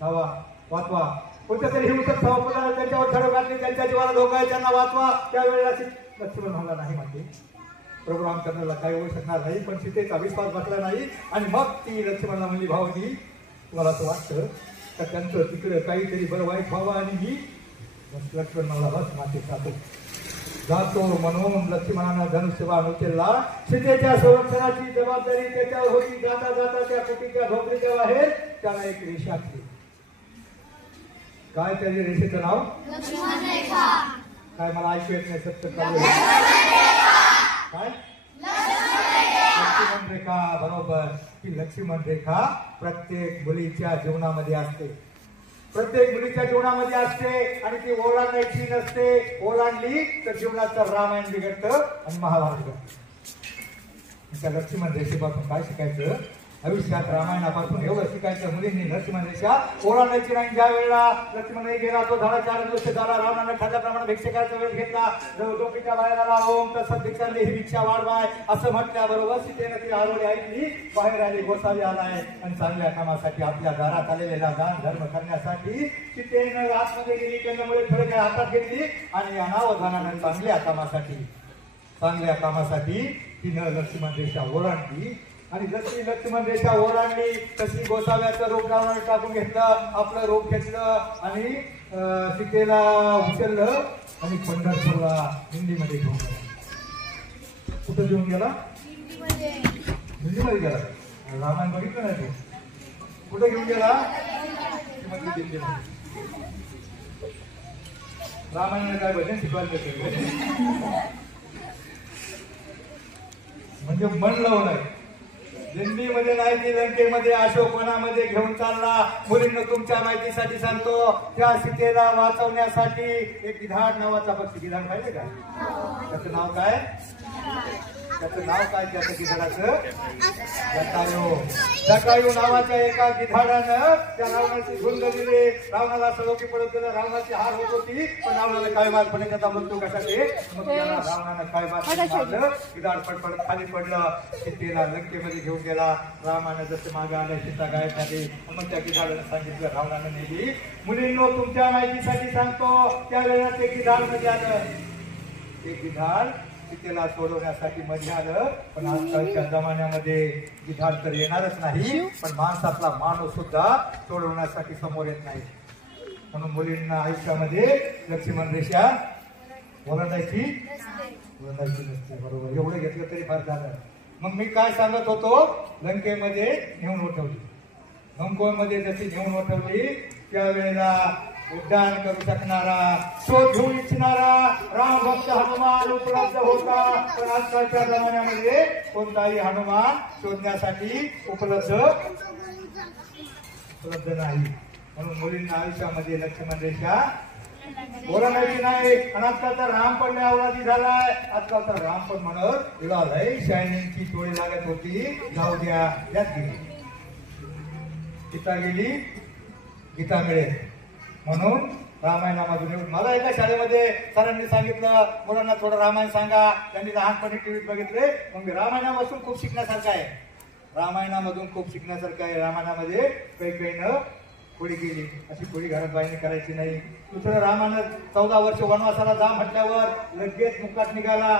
धावा वाचवा. कोणत्या तरी हिंसक सभापतीला त्यांच्यावर ठरव घातली, त्यांच्या जीवाला धोका आहे, त्यांना वाचवा. त्यावेळेला लक्ष्मण म्हणाला नाही म्हणते प्रभू रामचंद्राला काही होऊ शकणार नाही. पण सीतेचा विश्वास बसला नाही. आणि मग ती लक्ष्मणला म्हणली भाऊजी तुम्हाला असं वाटतं का त्यांचं तिकडे काहीतरी बरं वाईट व्हावं आणि मी लक्ष्मण मला बस माते जातो म्हणून लक्ष्मणानं धनुष्यबाण उचलला. सीतेच्या संरक्षणाची जबाबदारी त्याच्यावर होती. जाता जाता त्या कुटीच्या झोपडीच्या बाहेर त्यानं एक रेषा केली. काय त्याच्या रेषेचं नाव? काय मला ऐकू येत नाही. सत्य काय लक्ष्मण रेखा, बरोबर. की लक्ष्मण रेखा प्रत्येक मुलीच्या जीवनामध्ये असते. प्रत्येक मुलीच्या जीवनामध्ये असते आणि ती ओलांडायची नसते. ओलांडली तर जीवनाचं रामायण बिघडतं आणि महाभारत बिघडतं. त्या लक्ष्मण रेषेपासून काय शिकायचं? आयुष्यात रामायणापासून एवढं शिकायचं. मुलींनी लक्ष्मण रेषा ओलांडायची नाही. ज्या वेळेला लक्ष्मण गेला तो झाला 4 दिवस झाला. रावणानं ठरल्याप्रमाणे भिक्षकाचा वेळ घेतला. झोपडीच्या बाहेर आला. ओम तसं भिक्षांनी ही भिक्षा वाढवाय असं म्हटल्याबरोबर सीतेनं ती आरोळी ऐकली. बाहेर आली. गोसावी आलाय आणि चांगल्या कामासाठी आपल्या दारात आलेल्या दान धर्म करण्यासाठी सीतेनं आतमध्ये गेली. कंदमुळे थोडे काही हातात घेतली आणि अनावधानानं चांगल्या कामासाठी तिनं लक्ष्मण रेषा ओलांडली. आणि जशी लक्ष्मण रेषा ओलांडली तशी गोसाव्याचं रूप रावणाने टाकून घेतलं. आपलं रूप घेतलं आणि सीतेला उचललं आणि पंढरपूरला दिंडीमध्ये घेऊन गेला. कुठं घेऊन गेला? दिंडीमध्ये गेला. रामायण बघितलं नाही तू? कुठे घेऊन गेला? दिंडीमध्ये. रामायणाने काय भजन शिकवायचं म्हणजे मन लावलंय. दिंडीमध्ये नाही ती लंकेमध्ये अशोकवनामध्ये घेऊन चालला. मुलींना तुमच्या माहितीसाठी सांगतो. त्या सीतेला वाचवण्यासाठी एक गिधाड नावाचा पक्षी. गिधाड पाहिजे का? त्याचं नाव काय? त्याचं नाव काय त्याचं गिधाडाचं? जटायू नावाच्या एका गिधाडानं त्या रावणाची झुंड दिली. रावणाला सळोकी पडत गेलं. रावणाची हार होत होती पण रावणाला काय मारपणे त्याचा मृत्यू कसा केला. मग त्याला रावणानं काय मारलं. गिधाड पडपडत खाली पडलं. सीतेला लंकेमध्ये घेऊन गेला. रामानं जसं मागे आलं सीता गायब झाली. मग त्या गिधाडानं सांगितलं. रावणानं नेली. मुलींनो तुमच्या माहितीसाठी सांगतो. त्यावेळेला ते गिधाड मध्ये आलं. ते गिधाड सीतेला सोडवण्यासाठी मध्ये आलं. पण आजकालच्या जमान्यामध्ये गिधाड तर येणारच नाही. पण माणसातला माणूस सुद्धा सोडवण्यासाठी समोर येत नाही. म्हणून मुलींना आयुष्यामध्ये लक्ष्मण रेषा ओलांडायची नसते. बरोबर. एवढं घेतलं तरी फार झालं. मग मी काय सांगत होतो? लंकेमध्ये नेऊन उठवली. लंकेमध्ये जशी नेऊन उठवली त्यावेळेला उड्डाण करू शकणारा, शोध घेऊ इच्छिणारा राम भक्त हनुमान उपलब्ध होता. पण आजकालच्या जमान्यामध्ये कोणताही हनुमान शोधण्यासाठी उपलब्ध नाही. म्हणून मुलींना आयुष्यामध्ये लक्ष्मण रेषा ओलांडायची नाही. आणि आजकालचा राम पण अवलादी झालाय. आजकालचा राम पण म्हणत लय शायनिंगची टोळी लागत होती. जाऊ द्या यात गेली. गीता गेली गीता मिळेल म्हणून रामायणामधून. मला एका शाळेमध्ये सरांनी सांगितलं मुलांना थोडं रामायण सांगा. त्यांनी लहानपणी टीव्हीत बघितले. मग रामायणापासून खूप शिकण्यासारखं आहे. रामायणामधून खूप शिकण्यासारखं आहे. रामायणामध्ये काही न पुढे गेली अशी पुढी घरात बाईने करायची नाही. दुसरं रामानं 14 वर्ष वनवासाला जा म्हटल्यावर लगेच मुकाट निघाला.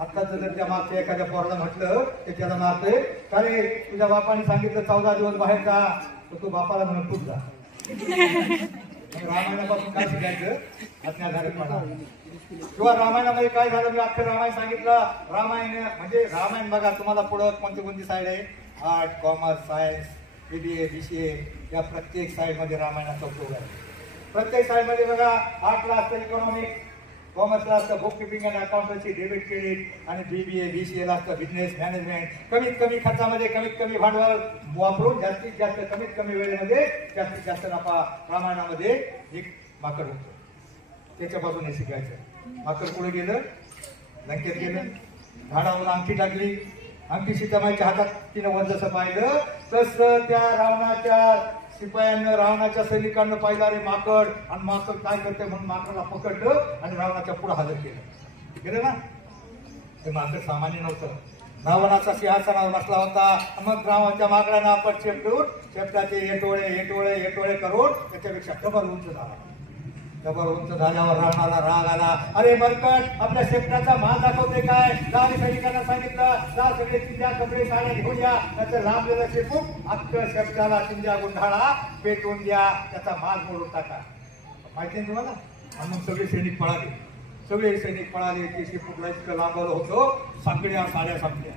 आत्ताच जर त्या मागच्या एखाद्या पोराला म्हटलं ते त्याला मारतोय. अरे तुझ्या बापाने सांगितलं 14 दिवस बाहेर जा. तर तो बापाला म्हणून खूप जा. रामायणापासून काय शिकायचं? अज्ञाधारकपणा. किंवा रामायणामध्ये काय झालं, मी अख्खं रामायण सांगितलं. रामायण म्हणजे रामायण बघा, तुम्हाला पुढं कोणती साईड आहे? Art, commerce, science, BBA, BCA या प्रत्येक साईडमध्ये रामायणाचा उपयोग आहे. प्रत्येक साईडमध्ये बघा, आर्टला असतं इकॉनॉमिक्स, कॉमर्सला असतं book keeping and accountancy, debit credit, आणि BBA, BCA ला असतं बिझनेस मॅनेजमेंट. कमीत कमी खर्चामध्ये कमीत कमी भांडवल वापरून जास्तीत जास्त कमीत कमी वेळेमध्ये जास्तीत जास्त नफा रामायणामध्ये एक माकड होतो. त्याच्यापासून हे शिकायचं. माकड पुढे गेलं, लंकेत गेलं, झाडावरून अंगठी टाकली, अंगठी सीतामाईच्या हातात तिनं वर जसं पाहिलं तसं त्या रावणाच्या शिपायांना, रावणाच्या सैनिकांना पाहिलं अरे माकड, आणि माकड काय करते म्हणून माकडाला पकडलं आणि रावणाच्या पुढे हजर केलं ना. ते माकड सामान्य नव्हतं, रावणाचा सिंहासनावर बसला होता. मग रावणाच्या माकडानं आपण शेप करून शेपटाचे येटोळे करून त्याच्यापेक्षा डबल उंच झाला. डबल उंच झाल्यावर रावणाला राग आला. अरे बरकट, आपल्या शेपटाचा मान दाखवते काय? राणी सैनिकांना सांगितलं, जा सगळे चिंध्या कपडे साड्या घेऊन या, त्याचं लांबलेलं शेपूट अख्खं शेपटाला चिंध्या गुंढाळा पेटवून द्या, त्याचा मान मोडून टाका. माहिती आहे तुम्हाला? आणि मग सगळे सैनिक पळाले. ते शेपूटला इतकं लांबवलं होतं, सगळ्या साड्या संपल्या.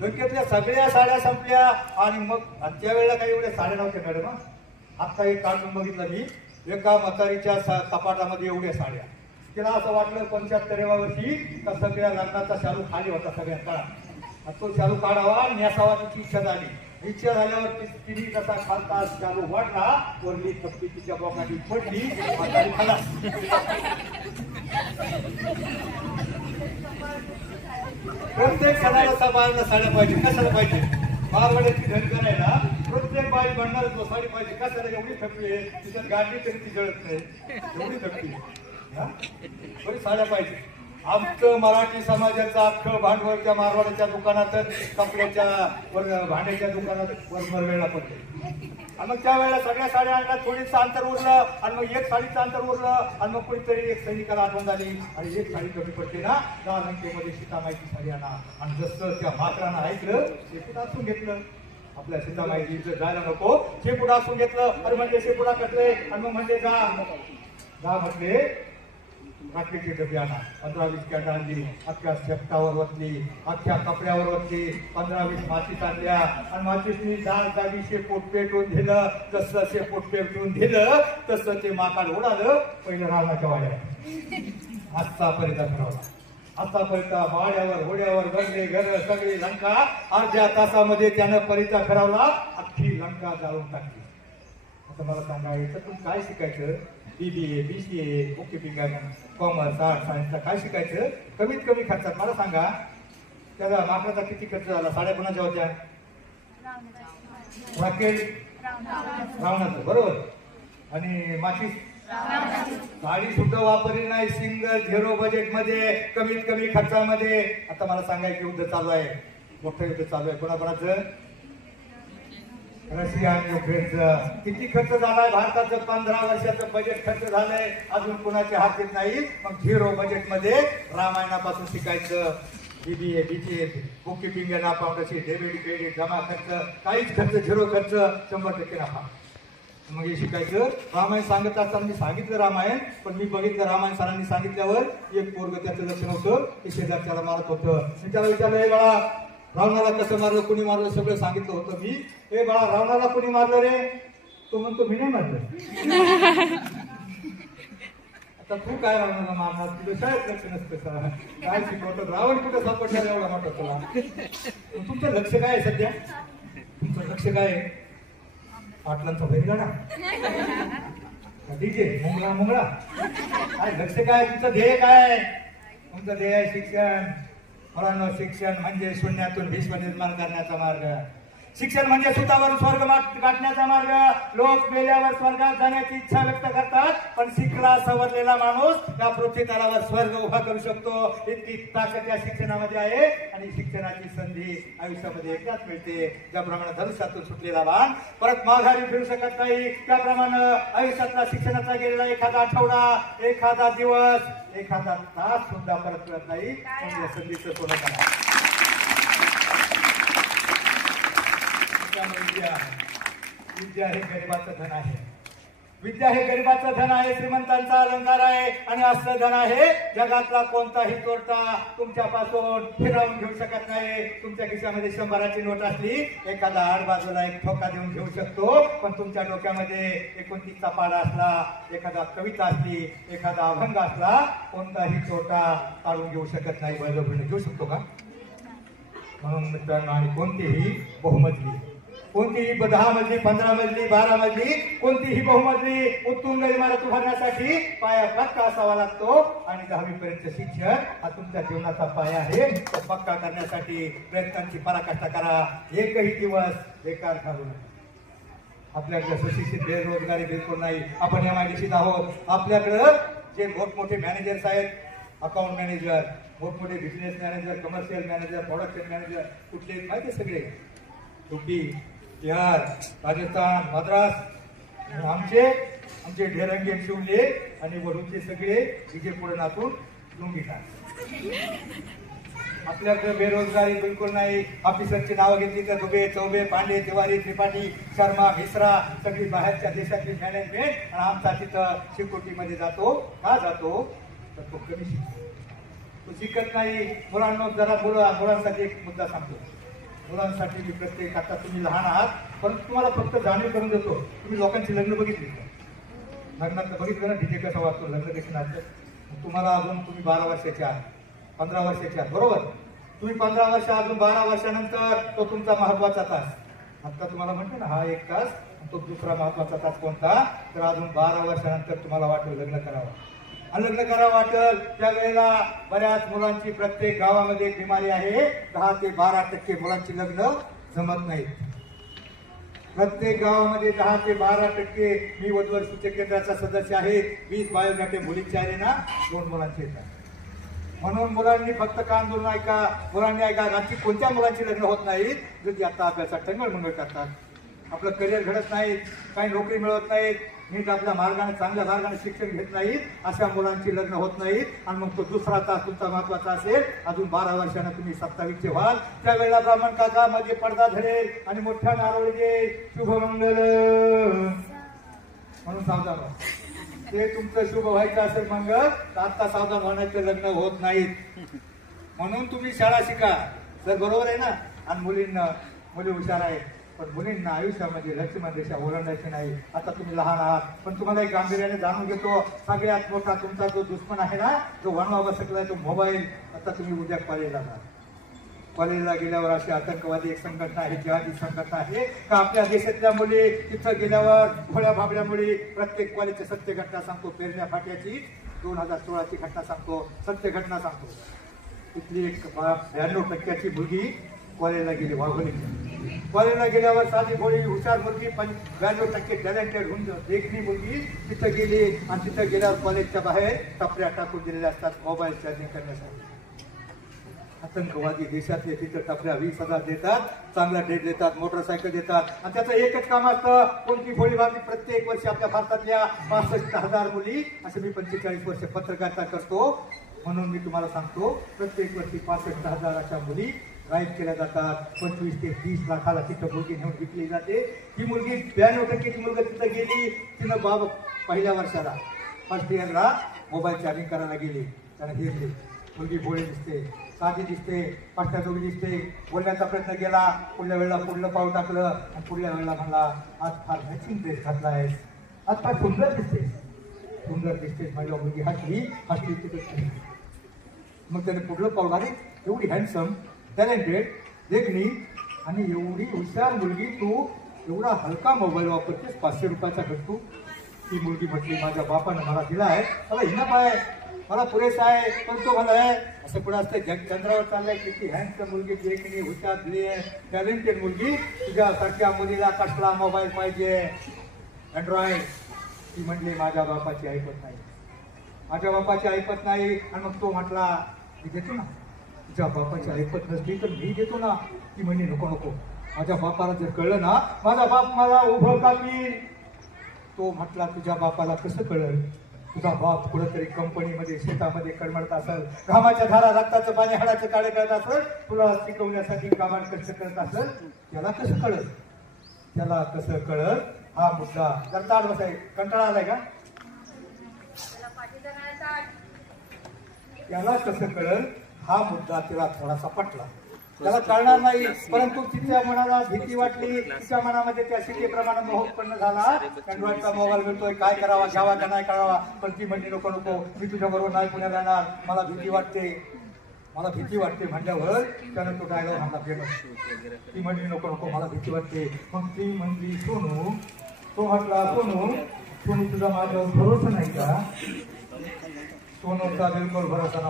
डोक्यातल्या सगळ्या साड्या संपल्या. आणि मग त्या वेळेला काही एवढ्या साड्या नव्हत्या मॅडम. आता एक कार्टून बघितलं मी, एका म्हातारीच्या कपाटामध्ये एवढ्या साड्या. तिला असं वाटलं 75व्या वर्षी का सगळ्या लग्नाचा शालू खाली होता सगळ्या काळात, तो शालू काढावा आणि नेसावा तिची इच्छा झाली. इच्छा झाल्यावर तिने कसा खालता शालू वाटला, वरली कपडी तिच्या बोकांनी पडली, म्हातारी खाला. प्रत्येक सणाला सांभाळायला साड्या पाहिजे. कशाला पाहिजे? मारवाड्याची धन करायला प्रत्येक बाई बंडाल साडी पाहिजे. कशाला? एवढी थकली आहे, तिथं गाडी तरी ती जळत नाही, एवढी थकली बरी साड्या पाहिजे. आमचं मराठी समाजाचं अख्खं भांडवल त्या मारवाड्याच्या दुकानात, कपड्याच्या भांड्याच्या दुकानात वेळेला पडते. आणि मग त्यावेळेला सगळ्या साड्या आणल्या, थोडीचं अंतर उरलं, आणि मग एक साडीचं अंतर उरलं, आणि मग कुणीतरी एक सैनिकाला आठवण झाली, आणि एक साडी कमी पडते ना, त्या लंकेमध्ये सीतामाईची साडी आणा. आणि जसं त्या माकडानं ऐकलं, शेपूट असून घेतलं. आपल्या सीतामाईची इज्जत जायला नको, शेपूट असून घेतलं. अरे म्हणजे शेपुडा कटले, आणि मग म्हणजे जा म्हटले, रात्रीची डबी आणा. 15-20 कॅट आणली, अख्ख्या शेपटावर वतली, अख्ख्या कपड्यावर वतली, 15-20 माचीस आणल्या, आणि माचीसनी जागी शेपूट पेटवून दिलं. तसं शेपूट पेटवून दिलं तसं ते माकाड उडालं. पहिलं रावणाच्या वाड्यावर आजचापर्यंत ठरवला. आतापर्यंत वाड्यावर होड्यावर गणले घर सगळी लंका अर्ध्या तासामध्ये त्यानं परिता ठरवला, अख्खी लंका जाळून टाकली. आता मला सांगा, याच्यातून काय शिकायचं? BBA, BCA, book keeping, commerce, art, सायन्सला काय शिकायचं? कमीत कमी खर्चात. मला सांगा, त्याला माकडाचा किती खर्च झाला? साड्या कोणाच्या होत्या? राकेल रावणाचं, बरोबर. आणि माचीस साडी सुद्धा वापरली नाही. सिंगल 0 बजेट मध्ये, कमीत कमी खर्चामध्ये. आता मला सांगायचं, युद्ध चालू आहे, मोठं युद्ध चालू आहे. कोणाकोणाचं? रशिया आणि युक्रेनचं. किती खर्च झालाय? भारताचं 15 वर्षाचं बजेट खर्च झालंय, अजून कुणाचे हात येत नाही. मग 0 बजेट मध्ये रामायणापासून शिकायचं. BBA, BCA, book keeping and accountancy, debit credit, जमा खर्च, काहीच खर्च, 0 खर्च, 100% नफा. मग हे शिकायचं. रामायण सांगत असताना मी सांगितलं रामायण, पण मी बघितलं रामायण सरांनी सांगितल्यावर एक पोरग त्याचं लक्ष नव्हतं, ते शेजारच्याला मारत होतं. मी त्याला विचारलं, हे बाळा रावणाला कसं मारलं, कुणी मारलं, सगळं सांगितलं होतं मी. हे बाळा रावणाला कुणी मारलं रे? तो म्हणतो मी नाही मारलं. आता तू काय रावणाला मारणार? तुझं शाळेत लक्ष नसतं, काय शिकवतो? रावण कुठं सापडला एवढा मोठा तुला? तुमचं लक्ष काय आहे सध्या? तुमचं लक्ष काय आहे? पाटलांचा बैलगाडा, डीजे, मुंगळा, काय लक्ष काय? तुमचं ध्येय काय? तुमचं ध्येय आहे शिक्षण. मुलांना शिक्षण म्हणजे शून्यातून विश्व निर्माण करण्याचा मार्ग. शिक्षण म्हणजे सुतावरून स्वर्ग गाठण्याचा मार्ग. लोक मेल्यावर स्वर्गात जाण्याची इच्छा व्यक्त करतात, पण शिकला सवरलेला माणूस या पृथ्वी तलावर स्वर्ग उभा करू शकतो. इतकी ताकद या शिक्षणामध्ये आहे. आणि शिक्षणाची संधी आयुष्यामध्ये एकदाच मिळते. ज्याप्रमाणे धनुष्यातून सुटलेला बाण परत माघारी फिरू शकत नाही, त्याप्रमाणे आयुष्यातला शिक्षणाचा गेलेला एखादा आठवडा, एखादा दिवस, एखादा तास सुद्धा परत मिळत नाही. या संधीचं सोनं करा. विद्या हे गरिबाचं धन आहे. विद्या हे गरिबाचं धन आहे, श्रीमंतांचा अलंकार आहे आणि असं धन आहे जगातला कोणताही चोरटा तुमच्यापासून हिरावून घेऊ शकत नाही. तुमच्या खिशामध्ये 100ची नोट असली एखादा आड बाजूला एक ठोका देऊन घेऊ शकतो, पण तुमच्या डोक्यामध्ये 29चा पाडा असला, एखादा कविता असली, एखादा अभंग असला, कोणताही चोरटा काढून घेऊ शकत नाही. बळजबरीने घेऊ शकतो का? म्हणून मित्रांनो, आणि कोणतीही बहुमजली, कोणतीही 10 मजली, 15 मजली, 12 मजली, कोणतीही बहुमजली उत्तुंग इमारत उभारण्यासाठी पाया पक्का असावा लागतो. आणि 10वी पर्यंत शिक्षण हा तुमच्या जीवनाचा पाया आहे. तो पक्का करण्यासाठी प्रयत्नांची पराकाष्ठा करा. एकही दिवस बेकार घालू नये. आपल्याकडे सुशिक्षित बेरोजगारी बिलकुल नाही. आपण MIDCत आहोत. आपल्याकडं जे मोठमोठे मॅनेजर्स आहेत, अकाउंट मॅनेजर, मोठमोठे business manager, commercial manager, production manager, कुठले माहिती सगळे UP, बिहार, राजस्थान, मद्रास, आमचे ढेरंगे शिवले आणि वरूनचे सगळे विजय पुढे नाचून लुंगी आपल्याकडे बेरोजगारी बिलकुल नाही. ऑफिसरची नावं घेतली तर दुबे, चौबे, पांडे, तिवारी, त्रिपाठी, शर्मा, मिश्रा, सगळी बाहेरच्या देशातली मॅनेजमेंट. आणि आमचा तिथं सिक्युरिटीमध्ये जातो. का जातो? तर तो कमी शिकतो, तो शिकत नाही. मुलांना जरा मुलांसाठी एक मुद्दा सांगतो. मुलांसाठी मी प्रत्येक, आता तुम्ही लहान आहात पण तुम्हाला फक्त जाणीव करून देतो. तुम्ही लोकांची लग्न बघितली का? लग्नात बघितलं ना, डीजे कसा वाचतो, लग्न कशी नाचतं. तुम्हाला अजून तुम्ही 12 वर्षाचे आहात, 15 वर्षाचे आहात, बरोबर? तुम्ही 15 वर्ष, अजून 12 वर्षानंतर तो तुमचा महत्वाचा तास. आता तुम्हाला म्हणतो ना हा 1 तास, तो दुसरा महत्वाचा तास कोणता? तर अजून 12 वर्षानंतर तुम्हाला वाटेल लग्न करावं. आणि लग्न करावं वाटेल त्यावेळेला बऱ्याच मुलांची, प्रत्येक गावामध्ये एक बिमारी आहे, 10 ते 12% मुलांची लग्न जमत नाहीत. प्रत्येक गावामध्ये 10 ते 12%. मी वधूवर सूचक केंद्राचा सदस्य आहे. 20 बायोडाटे मुलींचे आले ना, 2 मुलांचे येतात. म्हणून मुलांनी फक्त कान धरून ऐका. मुलांनी ऐका, आजची कोणत्या मुलांची लग्न होत नाहीत? जे आता अभ्यासात टंगळ करतात, आपलं करिअर घडत नाहीत, काही नोकरी मिळवत नाहीत, नीट आपल्या मार्गाने, चांगल्या मार्गाने शिक्षण घेत नाहीत, अशा मुलांची लग्न होत नाहीत. आणि मग तो दुसरा तास तुमचा महत्वाचा असेल, अजून 12 वर्षानं तुम्ही 27चे व्हाल. त्यावेळेला ब्राह्मण काका मध्ये पडदा धरेल आणि मोठ्या नारळ देईल, शुभमंगल म्हणून सावधान व्हा. ते तुमचं शुभ व्हायचं असेल मंगल, तर आता सावधान होण्याचे लग्न होत नाहीत. म्हणून तुम्ही शाळा शिका. सर बरोबर आहे ना? आणि मुली हुशार आहेत, पण मुलींना आयुष्यामध्ये लक्ष्मण रेषा ओलांडायची नाही. आता तुम्ही लहान आहात, पण तुम्हाला एक गांभीर्याने जाणून घेतो. सगळ्यात मोठा तुमचा जो दुश्मन आहे ना, जो वणवा बसकलाय, तो मोबाईल. आता तुम्ही उद्या कॉलेजला जा. कॉलेजला गेल्यावर अशी आतंकवादी एक संघटना आहे, जिहादी संघटना आहे का आपल्या देशातल्या मुली तिथं गेल्यावर भोळ्या भाबड्या मुली. प्रत्येक कॉलेजची सत्य घटना सांगतो. पेरण्या फाट्याची 2016ची घटना सांगतो, सत्य घटना सांगतो. तिथली एक 92% मुलगी कॉलेजला गेली. वाघोलीची कॉलेजला गेल्यावर साधी भोळी हुशार मुलगी, 92% टॅलेंटेड होऊन देखणी मुलगी तिथं गेली. आणि तिथं गेल्यावर कॉलेजच्या बाहेर टपऱ्या टाकून दिलेल्या असतात मोबाईल चार्जिंग करण्यासाठी. आतंकवादी देशातले तिथं टपऱ्या 20,000 देतात, चांगला डेट देतात, मोटरसायकल देतात. आणि त्याचं एकच काम असतं, कोणती भोळी भाबडी. प्रत्येक वर्षी आपल्या भारतातल्या 65,000 मुली, असं मी 45 वर्ष पत्रकारिता करतो म्हणून मी तुम्हाला सांगतो, प्रत्येक वर्षी 65,000 अशा मुली गायब केल्या जातात. 25 ते 30 लाखाला तिथं मुलगी नेऊन विकली जाते. ही मुलगी 92% मुलगा तिथं गेली. तिनं बाबा पहिल्या वर्षाला, फर्स्ट इयरला मोबाईल चार्जिंग करायला गेली. त्यानं घेतली. मुलगी भोळी दिसते, साधी दिसते, पाष्ट्याजोगी दिसते. बोलण्याचा प्रयत्न केला, पुढल्या वेळेला पुढलं पाऊल टाकलं आणि पुढल्या वेळेला म्हणला, आज फार मॅचिंग ड्रेस घातला आहेस, आज फार सुंदर दिसतेस, सुंदर दिसतेस. माझ्या मुलगी हसली तिथे. मग त्याने पुढलं पाऊल, अरे एवढी हँडसम, टॅलेंटेड, देखणी आणि एवढी हुशार मुलगी, तू एवढा हलका मोबाईल वापरतेस, 500 रुपयाचा भेटतो. ती मुलगी म्हटली, माझ्या बापानं मला दिला आहे, मला हिना पाय, मला पुरेसा आहे, पण तो मला आहे. असं पुढे असतं, जग चंद्रावर चाललंय. किती हँडसम मुलगी, देखणी, हुशार, टॅलेंटेड मुलगी, तुझ्यासारख्या मुलीला कसला मोबाईल पाहिजे? अँड्रॉइड. ती म्हणली, माझ्या बापाची ऐकत नाही, माझ्या बापाची ऐकत नाही. आणि मग तो म्हटला, मी देतो ना. तुझ्या बापाची ऐकत नसली तर मी देतो ना. ती म्हणली, नको नको, माझ्या बापाला जर कळलं ना, माझा बाप मला उभं कापील. तो म्हटला, तुझ्या बापाला कसं कळलं? तुझा बाप कुठेतरी कंपनीमध्ये, शेतामध्ये कडमडत असेल, घामाच्या धारा, रक्ताचं पाणी, हाडाचं काळे करत असेल, तुला शिकवण्यासाठी कामात कष्ट करत असेल, त्याला कसं कळत? त्याला कसं कळत? हा मुद्दा जर ताट बसाय कंटाळा आलाय का त्याला कसं कळल हा मुद्दा तिला थोडासा पटला त्याला कळणार नाही परंतु तिच्या मनाला भीती वाटली तिच्या मनामध्ये त्या शिकेप्रमाणे मोह उत्पन्न झाला अँड्रॉइडचा मोबाईल मिळतोय काय करावा घ्यावा का नाही करावा पण ती म्हणली नको नको मी तुझ्या बरोबर नाही पुण्यात जाणार मला भीती वाटते म्हणल्यावर त्यानं तो डायलॉग हातात गेला ती म्हणली नको नको मला भीती वाटते मग ती म्हणली सोनू तो म्हटला सोनू तुझा माझ्यावर भरोसा नाही का सोनूचा बिलकुल भरोसा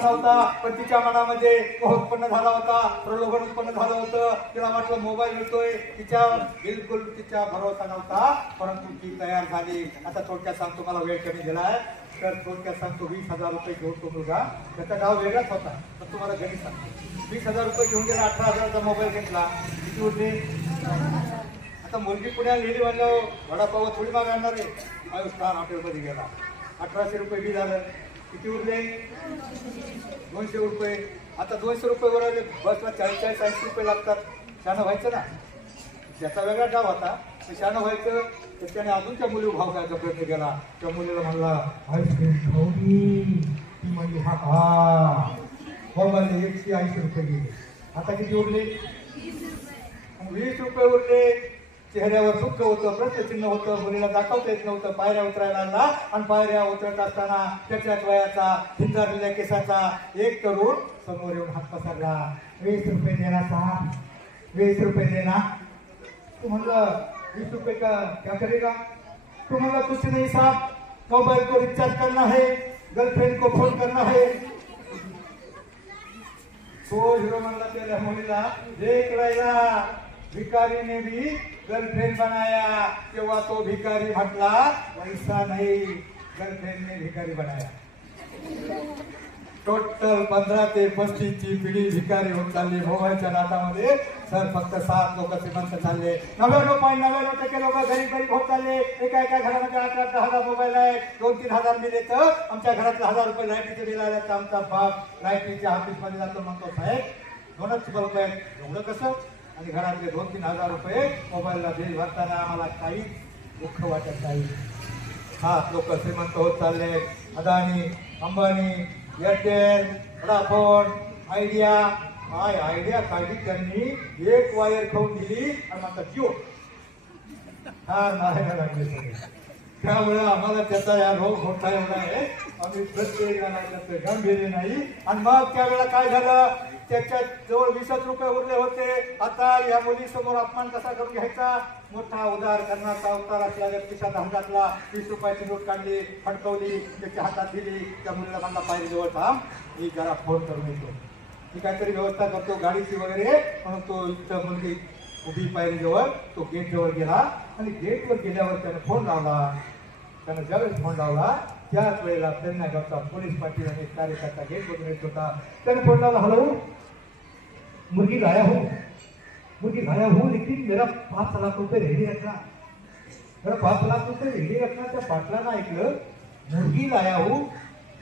नव्हता पण तिच्या मनामध्ये मोह उत्पन्न झाला होता प्रलोभन उत्पन्न झालं होतं तिला वाटलं मोबाईल मिळतोय तिच्या भरोसा नव्हता परंतु ती तयार झाली आता थोडक्यात सांगतो मला वेळ कमी दिलाय तर थोडक्यात सांगतो 20,000 रुपये घेऊन तो मुलगा त्याचा गाव वेगळाच होता तर तुम्हाला घरी सांगतो 20,000 रुपये घेऊन गेला 18,000चा मोबाईल घेतला किती उरले आता मुलगी पुण्याला लिहिली म्हणलं वडापाव थोडी माग आणणार आहे 5 स्टार हॉटेलमध्ये गेला 1800 रुपये बी झालं किती उरले 200 रुपये आता 200 रुपये वर बसला 40-80 रुपये लागतात शानं व्हायचं ना त्याचा वेगळा डाव होता ते शानं व्हायचं तर त्याने अजून त्या मुली भाव करायचा प्रयत्न केला त्या मुलीला म्हणला आईस्क्रीम खाऊनी ती म्हणजे हा मोबाईल 180 रुपये गेले आता किती उरले 20 रुपये उरले चेहऱ्यावर दुःख होतं प्रश्नचिन्ह होतं मुलीला दाखवता येत नव्हतं पायऱ्या उतरायला लागला आणि पायऱ्या उतरत असताना त्याच्याच वयाचा हिंजारलेल्या केसाचा एक तरुण समोर येऊन हात पसरला 20 रुपये देना साहब 20 रुपये देना तू म्हणलं 20 रुपये का क्या करेगा तू म्हणला कुछ नहीं साहब मोबाइल को रिचार्ज करना है गर्लफ्रेंड को फोन करना है तो हिरो म्हणला त्याला मुलीला देख रहा भिकारी भी गर्लफ्रेंड बनाया तेव्हा तो भिकारी म्हटला पैसा नाही गर्लफ्रेंड ने भिकारी बनाया टोटल 15 ते 35 ची पिढी भिकारी होत चालली मोबाईलच्या नादामध्ये सर फक्त 7 लोक श्रीमंत चालले 99.99% लोक गरीब होत चालले एका घरामध्ये 8-10 मोबाईल आहे 2-3 हजार बिल येतं आमच्या घरातले 1000 रुपये लाईटीचे बिल आले तर आमचा बाप लाईटीच्या ऑफिस मध्ये जातो म्हणतो साहेब 2च बल्ब आहेत एवढं कसं आणि घरातले 2-3 हजार रुपये मोबाईलला बिल भरताना आम्हाला काही दुःख वाटत नाही 7 लोक श्रीमंत होत चालले Adani Ambani Airtel Vodafone idea काय आयडिया काढली त्यांनी एक वायर खाऊन दिली आणि आता जिओ हा नाही लागले सगळे त्यामुळे आम्हाला त्याचा या रोग मोठा एवढा आहे आम्ही प्रत्येकाला त्याचं गांभीर्य नाही आणि मग त्यावेळेला काय झालं त्याच्या जवळ 20 रुपये उरले होते आता या मुलीसमोर अपमान कसा करून घ्यायचा मोठा उदार करण्याचा अवतार असल्याने खिशात हातातला 20 रुपयाची नोट काढली फडकवली त्याच्या हातात दिली त्या मुलीला म्हणला पायरी जवळ थांब मी जरा फोन करून येतो मी काहीतरी व्यवस्था करतो गाडीची वगैरे म्हणून तो इथं मुलगी उभी पायरी जवळ तो गेट जवळ गेला आणि गेटवर गेल्यावर त्याने फोन लावला त्यानं ज्यावेळेस फोन लावला त्याच वेळेला त्यांना गावचा पोलीस पाटील आणि कार्यकर्ता गेट मधून येत होता त्याने फोन लावला हॅलो मुर्गी लाया हूँ लेकिन मेरा 5 लाख रुपये रेडी रखना मेरा 5 लाख रुपये रेडी रखना त्या पाटलानं ऐकलं मुर्गी लाया हूँ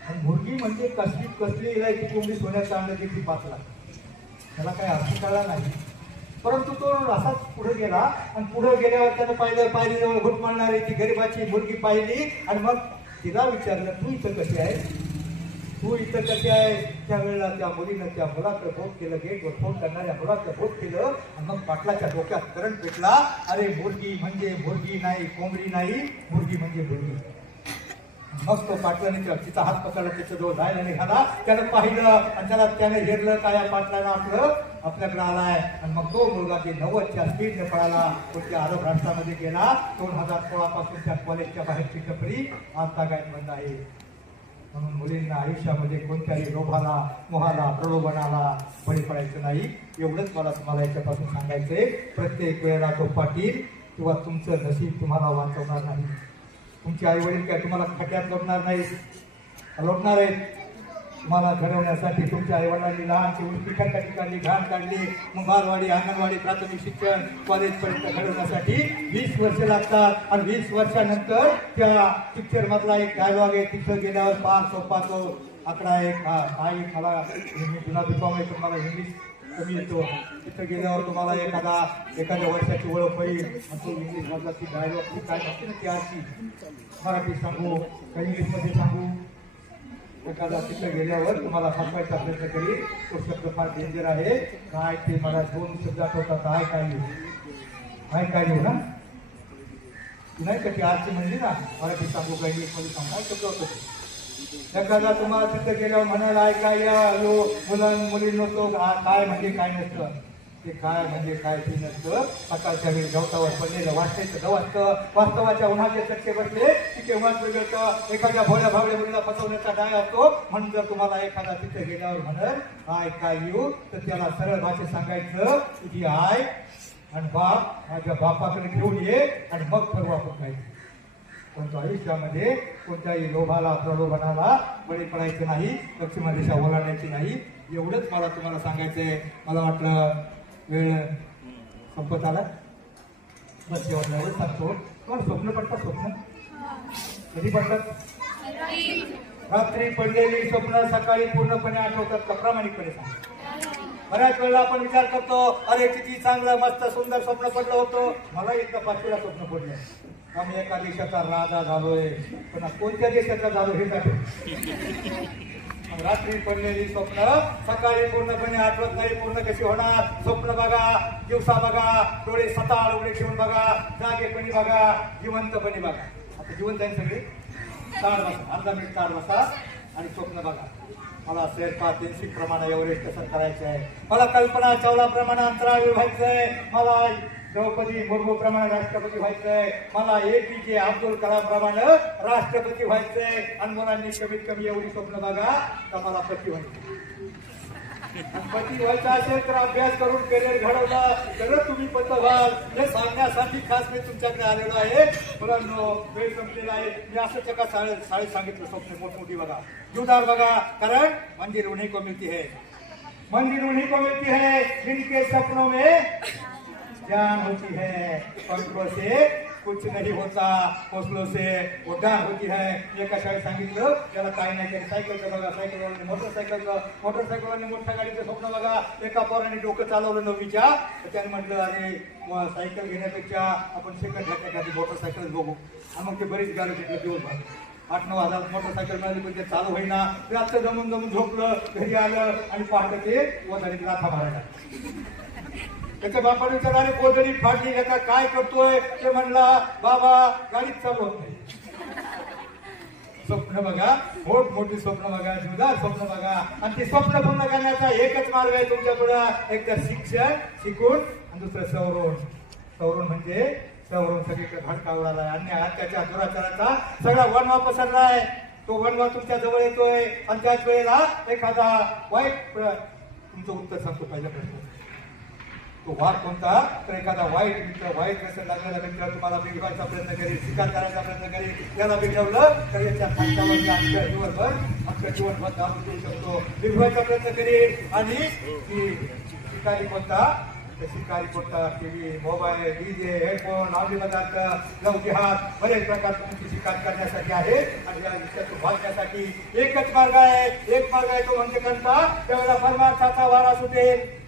आणि मुर्गी म्हणजे कसली इलायची कोंबडी सोन्याचा अंड घेतली 5 लाख त्याला काही अर्थ कळला नाही परंतु तो असाच पुढे गेला आणि पुढे गेल्यावर त्याने पाहिलं पायरीजवळ घुट मारणारी ती गरीबाची मुलगी पाहिली आणि मग तिला विचारलं तू इथं कशी आहे त्यावेळेला त्या मुलीनं त्या मुलाकडे बोट केलं गेटवर फोन करणाऱ्या मुलाकडे बोट केलं आणि मग पाटलाच्या डोक्यात करंट पेटला अरे मुलगी म्हणजे मुलगी नाही कोंबडी नाही मुलगी म्हणजे मुलगी मग तो पाटलाने तिचा हात पकडला त्याच्याजवळ जायला निघाला त्यानं पाहिलं आणि त्याने हेरलं काय या पाटलानं आपल्याकडे आलाय आणि मग तो मुलगा ते 90च्या स्पीडने पळाला कोणत्या अरब राष्ट्रामध्ये गेला 2016 पासून त्या कॉलेजच्या बाहेरची टपरी आता काय बंद आहे म्हणून मुलींना आयुष्यामध्ये कोणत्याही लोभाला मोहाला प्रलोभनाला बळी पडायचं नाही एवढंच मला तुम्हाला याच्यापासून सांगायचंय प्रत्येक वेळेला तो पाटील किंवा तुमचं नशीब तुम्हाला वाचवणार नाही तुमचे आई वडील काय तुम्हाला खट्यात लोटणार आहेत तुम्हाला घडवण्यासाठी तुमच्या आई वडिलांनी लहानची उलटी खटकाटी काढली घाण काढली मग बालवाडी अंगणवाडी प्राथमिक शिक्षण कॉलेजपर्यंत घडवण्यासाठी 20 वर्ष लागतात आणि 20 वर्षानंतर त्या पिक्चर मधला एक डायलॉग आहे तिथं गेल्यावर फार सोपा तो आकडा एक मला मी जुना बिकॉम आहे तर मला इंग्लिश कमी येतो. तिथं गेल्यावर तुम्हाला एखाद्या वर्षाची ओळख होईल. आणि तो इंग्लिश मधला ती डायलॉग ती काय असते ना ती आजची मराठी सांगू का इंग्लिशमध्ये सांगू. एखादा तिथं गेल्यावर तुम्हाला सांगायचा प्रयत्न करील तो शब्द फार डेंजर आहे. काय ते मला 2 शब्द आठवतात. काय ना नाही का ती आजची म्हणली ना मराठी सांगू का इंग्लिशमध्ये सांगू काय शब्द होतं ते. एखादा तुम्हाला तिथं गेल्यावर म्हणायला मुलं मुलींनो तो काय म्हणजे काय नसतं. ते काय म्हणजे काय ते नसतं. सकाळच्या वेळी गवतावर पडलेलं वाटायचं गव असतं. वास्तवाच्या उन्हाचे चटके बसले की केव्हाच बिघडतं. एखाद्या भोळ्या भावड्या मुलीला फसवण्याचा डाय असतो. म्हणून जर तुम्हाला एखादा तिथे गेल्यावर म्हणत काय येऊ तर त्याला सरळ भाषेत सांगायचं तुझी आय आणि बाप माझ्या बापाकडे घेऊन ये आणि मग ठरवा आपण काय. कोणत्या आयुष्यामध्ये कोणत्याही लोभाला प्रलोभनाला बळी पडायचं नाही. पश्चिमा दिशा ओलांडायची नाही. एवढंच मला तुम्हाला सांगायचंय. मला वाटलं वेळ संपत आला. बस शेवटला एवढं सांगतो. तुम्हाला स्वप्न पडतात. स्वप्न कधी पडतात? रात्री पडलेली स्वप्न सकाळी पूर्णपणे आठवतात का? प्रामाणिकपणे सांगा. बऱ्याच वेळेला आपण विचार करतो अरे किती चांगलं मस्त सुंदर स्वप्न पडलं होतं. मला एकदा 5वेळा स्वप्न पडलं. आम्ही एका देशाचा राजा झालोय पण कोणत्या देशाचा झालो हे रात्री पडलेली स्वप्न सकाळी पूर्णपणे आठवत नाही. पूर्ण कशी होणार? स्वप्न बघा, दिवसा बघा, डोळे सताळ उघडे ठेवून बघा, जागेपणी बघा, जिवंतपणे बघा. आता जिवंत आहे सगळे. ताड बसा, अर्धा मिनिट ताड बसा आणि स्वप्न बघा. मला शेरपा 300 प्रमाणे एव्हरेस्ट कसं करायचं आहे. मला कल्पना चावला प्रमाणे अंतराळवीर व्हायचंय. मला द्रौपदी मुर्मू प्रमाणे राष्ट्रपती व्हायचंय. मला APJ अब्दुल कलाम प्रमाणे राष्ट्रपती व्हायचंय. आणि मुलांनी कमीत कमी एवढी स्वप्न बघा का मला पती व्हायचं. पती व्हायचं असेल तर अभ्यास करून करिअर घडवलं तरच तुम्ही पती व्हाल हे सांगण्यासाठी खास मी तुमच्याकडे आलेलो आहे. मुलांनो वेळ संपलेला आहे. मी असं एका शाळेत सांगितलं स्वप्न मोठमोठी बघा, जुदार बघा. कारण मंदिर उन्हीं को मिलती है, मंदिर उन्हीं को मिलती है जिनके सपनों में जान होती है. पंखों से कुछ नहीं होता, हौसलों से उड़ान होती है. एका शाळेत सांगितलं त्याला काय नाही तरी सायकलचं बघा, सायकलवाल्याने मोटरसायकलवाल्याने मोठ्या गाडीचं स्वप्न बघा. एका पोराने डोकं चालवलं 9वीच्या तर त्याने म्हटलं अरे सायकल घेण्यापेक्षा आपण सेकंड हँड एखादी मोटरसायकल बघू. आणि मग ते बरीच गाडी घेतलं दिवसभर 8-9 हजार मोटरसायकल मिळाली पण ते चालू होईना. रात्र जमून झोपलं, घरी आलं आणि पहाटे ते वधारीत राथा मारायला. त्याच्या बापाने विचारले गोदडी फाटली का काय करतोय. ते म्हणला बाबा गाडीच चालू होत नाही. स्वप्न बघा, मोठी स्वप्न बघा, जुदार स्वप्न बघा. आणि ते स्वप्न पूर्ण करण्याचा एकच मार्ग आहे तुमच्या पुढे. एक तर शिक्षण शिकून आणि दुसरं सवरून म्हणजे सवरून सगळीकडे भडका उडालाय. अन्याय अत्याचार दुराचाराचा सगळा वनवा पसरलाय. तो वनवा तुमच्या जवळ येतोय. आणि त्याच वेळेला एखादा वाईट तुमचं उत्तर सांगतो. पहिला प्रश्न तो वाद कोणता तर एखादा वाईट व्यसन लागलेला मित्र तुम्हाला बिघडवायचा प्रयत्न करेल, शिकार करायचा प्रयत्न करेल. त्याला बिघडवलं तर याच्या फटकावर अख्खं जीवनभर दारू देऊ शकतो. बिघडवायचा प्रयत्न करेल. आणि शिकारी कोणता तर शिकारी कोणता टीव्ही, मोबाईल, DJ, हेडफोन, आवडी पदार्थ, लवजिहात बरेच प्रकार तुमची शिकार करण्यासाठी आहे. आणि या विषयातून वाचण्यासाठी एकच मार्ग आहे. एक मार्ग आहे तो म्हणजे कोणता? त्यावेळेला परमार्थाचा वारा सुटेल.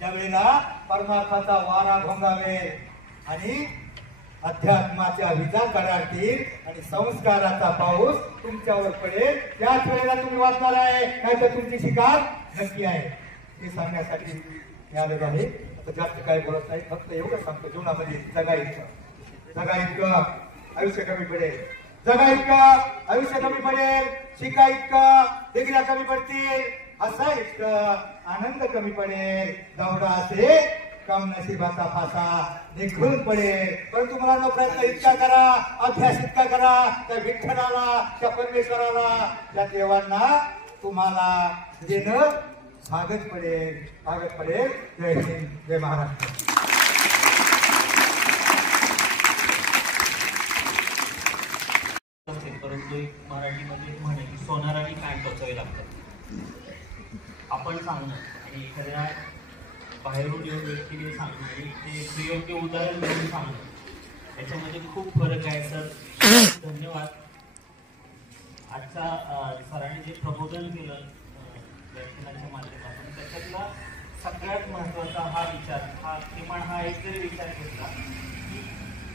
त्यावेळेला परमार्थाचा वारा घोंगावेल आणि अध्यात्माच्या विजा कडाडतील आणि संस्काराचा पाऊस तुमच्यावर पडेल. त्याच वेळेला तुम्ही वाचणार आहे, नाहीतर तुमची शिकार नक्की आहे. हे सांगण्यासाठी मिळालेलं आहे. आता जास्त काय बोलत नाही, फक्त एवढं सांगतो जीवनामध्ये जगा इतकं आयुष्य कमी पडेल. जगा इतकं आयुष्य कमी पडेल. शिका इतकं डिग्र्या कमी पडतील. असा इतकं आनंद कमी पडेल. दौडा असे कम नशिबाचा फासा निघून पडेल. परंतु मुलांनो प्रयत्न इतका करा, अभ्यास इतका करा त्या विठ्ठलाला, त्या परमेश्वराला, त्या देवांना तुम्हाला देणं भागच पडेल. जय हिंद, जय महाराष्ट्र. परंतु एक मराठीमध्ये म्हणे की सोनाराने काय टोचावे लागतात. आपण सांगणं आणि एखाद्या बाहेरून येऊन व्यक्तीने सांगणं आणि ते सुयोग्य उदाहरण देऊन सांगणं याच्यामध्ये खूप फरक आहे. सर धन्यवाद. आजचा सरांनी जे प्रबोधन केलं दर्शनाच्या माध्यमातून त्याच्यातला सगळ्यात महत्त्वाचा हा विचार, हा किमान हा एक जरी विचार घेतला की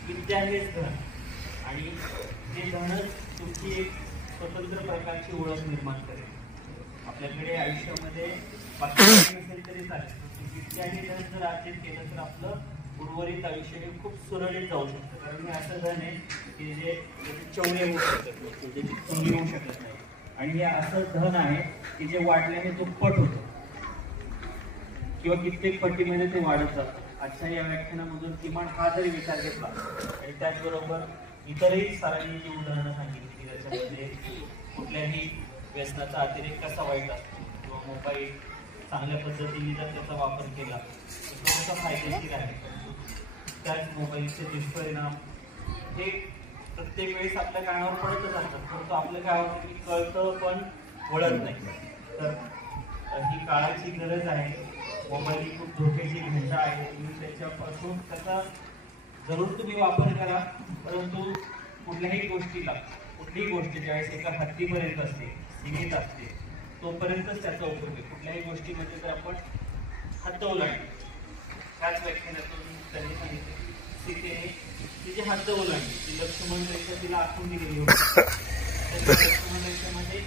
विद्या हेच धन, आणि ते धनच तुमची एक स्वतंत्र प्रकारची ओळख निर्माण करेल. आपल्याकडे आयुष्यामध्ये बाकी काही नसेल तरी चालेल, विद्या हे धन जर अर्जित केलं तर आपलं उर्वरित आयुष्य हे खूप सुरळीत जाऊ शकतं. कारण हे असं धन आहे की जे चौरे होऊ शकत नाही, ज्याची चोरी होऊ शकत नाही, आणि हे असं धन आहे की जे वाढल्याने दुप्पट होतं किंवा कित्येक पटीमध्ये ते वाढत जातं. आजच्या या व्याख्यानामधून किमान हा जरी विचार घेतला, आणि त्याचबरोबर इतरही सरांनी जी उदाहरणं सांगितली की त्याच्यामध्ये कुठल्याही व्यसनाचा अतिरेक कसा वाईट असतो, किंवा मोबाईल चांगल्या पद्धतीने जर त्याचा वापर केला तर तो कसा फायदेशीर आहे, त्याच मोबाईलचे दुष्परिणाम हे प्रत्येक वेळेस आपल्या कानावर पडतच असतात, परंतु आपलं काय होतं की कळतं पण वळत नाही. तर ही काळाची गरज आहे. मोबाईल ही खूप धोक्याची घंटा आहे. तुम्ही त्याच्यापासून त्याचा जरूर तुम्ही वापर करा, परंतु कुठल्याही गोष्टीला, कुठलीही गोष्ट ज्यावेळेस एका हद्दीपर्यंत असते, सीमित असते, तोपर्यंतच त्याचा उपयोग आहे. कुठल्याही गोष्टीमध्ये जर आपण हद्द ओलांडली, त्याच व्याख्यानातून त्यांनी सांगितलं की सीतेने तिची हद्द ओलांडली, ती लक्ष्मण रेषा तिला आखून दिलेली होती. लक्ष्मण रेषेमध्ये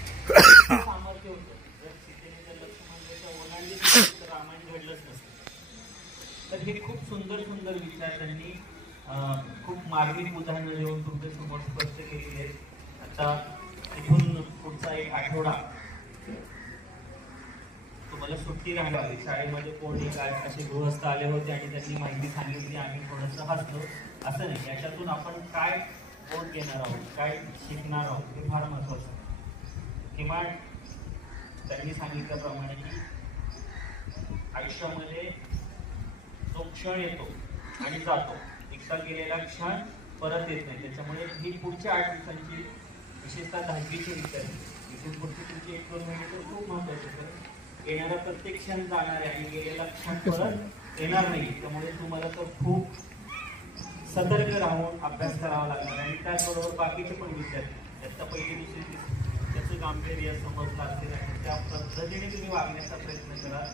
सामर्थ्य होतं. जर सीतेने जर लक्ष्मण रेषा ओलांडली तर रामायण घडलंच नसतं. तर हे खूप सुंदर सुंदर विचार त्यांनी खूप मार्मिक उदाहरणं देऊन तुमच्या समोर स्पष्ट केलेले आहेत. आता इथून पुढचा एक आठवडा तुम्हाला सुट्टी राहणार आहे. शाळेमध्ये कोणी काय असे गृहस्थ आले होते आणि त्यांनी माहिती सांगितली, आम्ही थोडंसं हसलो. असं नाही, याच्यातून आपण काय बोध घेणार आहोत, काय शिकणार आहोत हे फार महत्वाचं आहे. किमान त्यांनी सांगितल्याप्रमाणे की आयुष्यामध्ये जो क्षण येतो आणि जातो, एकदा गेलेला क्षण परत येत नाही. त्याच्यामुळे ही पुढच्या 8 दिवसांची, विशेषतः 10वीचे विद्यार्थी, इथून पुढची तुमची 1-2 महिने तर खूप महत्वाचे. येणारा प्रत्येक क्षण जाणार आहे आणि गेलेला क्षण परत येणार नाही. त्यामुळे तुम्हाला तर खूप सतर्क राहून अभ्यास करावा लागणार. आणि त्याचबरोबर बाकीचे पण विद्यार्थी, त्याचा पहिली दुसरी त्याचं गांभीर्य समजलं असेल आणि त्या पद्धतीने तुम्ही वागण्याचा प्रयत्न करा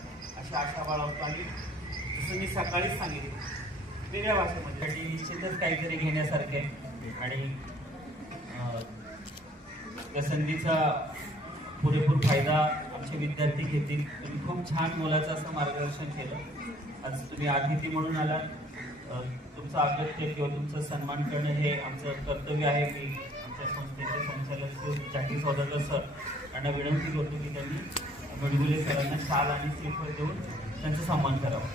अशी आशा बाळगतो. आणि जसं मी सकाळीच सांगितलं, वेगळ्या भाषेमध्ये निश्चितच काहीतरी घेण्यासारखे आणि या संधीचा पुरेपूर फायदा आमचे विद्यार्थी घेतील. तुम्ही खूप छान मोलाचं असं मार्गदर्शन केलं. आज तुम्ही अतिथी म्हणून आला, तुमचं आगत्य किंवा तुमचं सन्मान करणं हे आमचं कर्तव्य आहे. मी आमच्या संस्थेचे संचालक जाकी सौदागर सर यांना विनंती करतो की त्यांनी गडगुले सरांना शाल आणि श्रीफळ देऊन त्यांचा सन्मान करावा.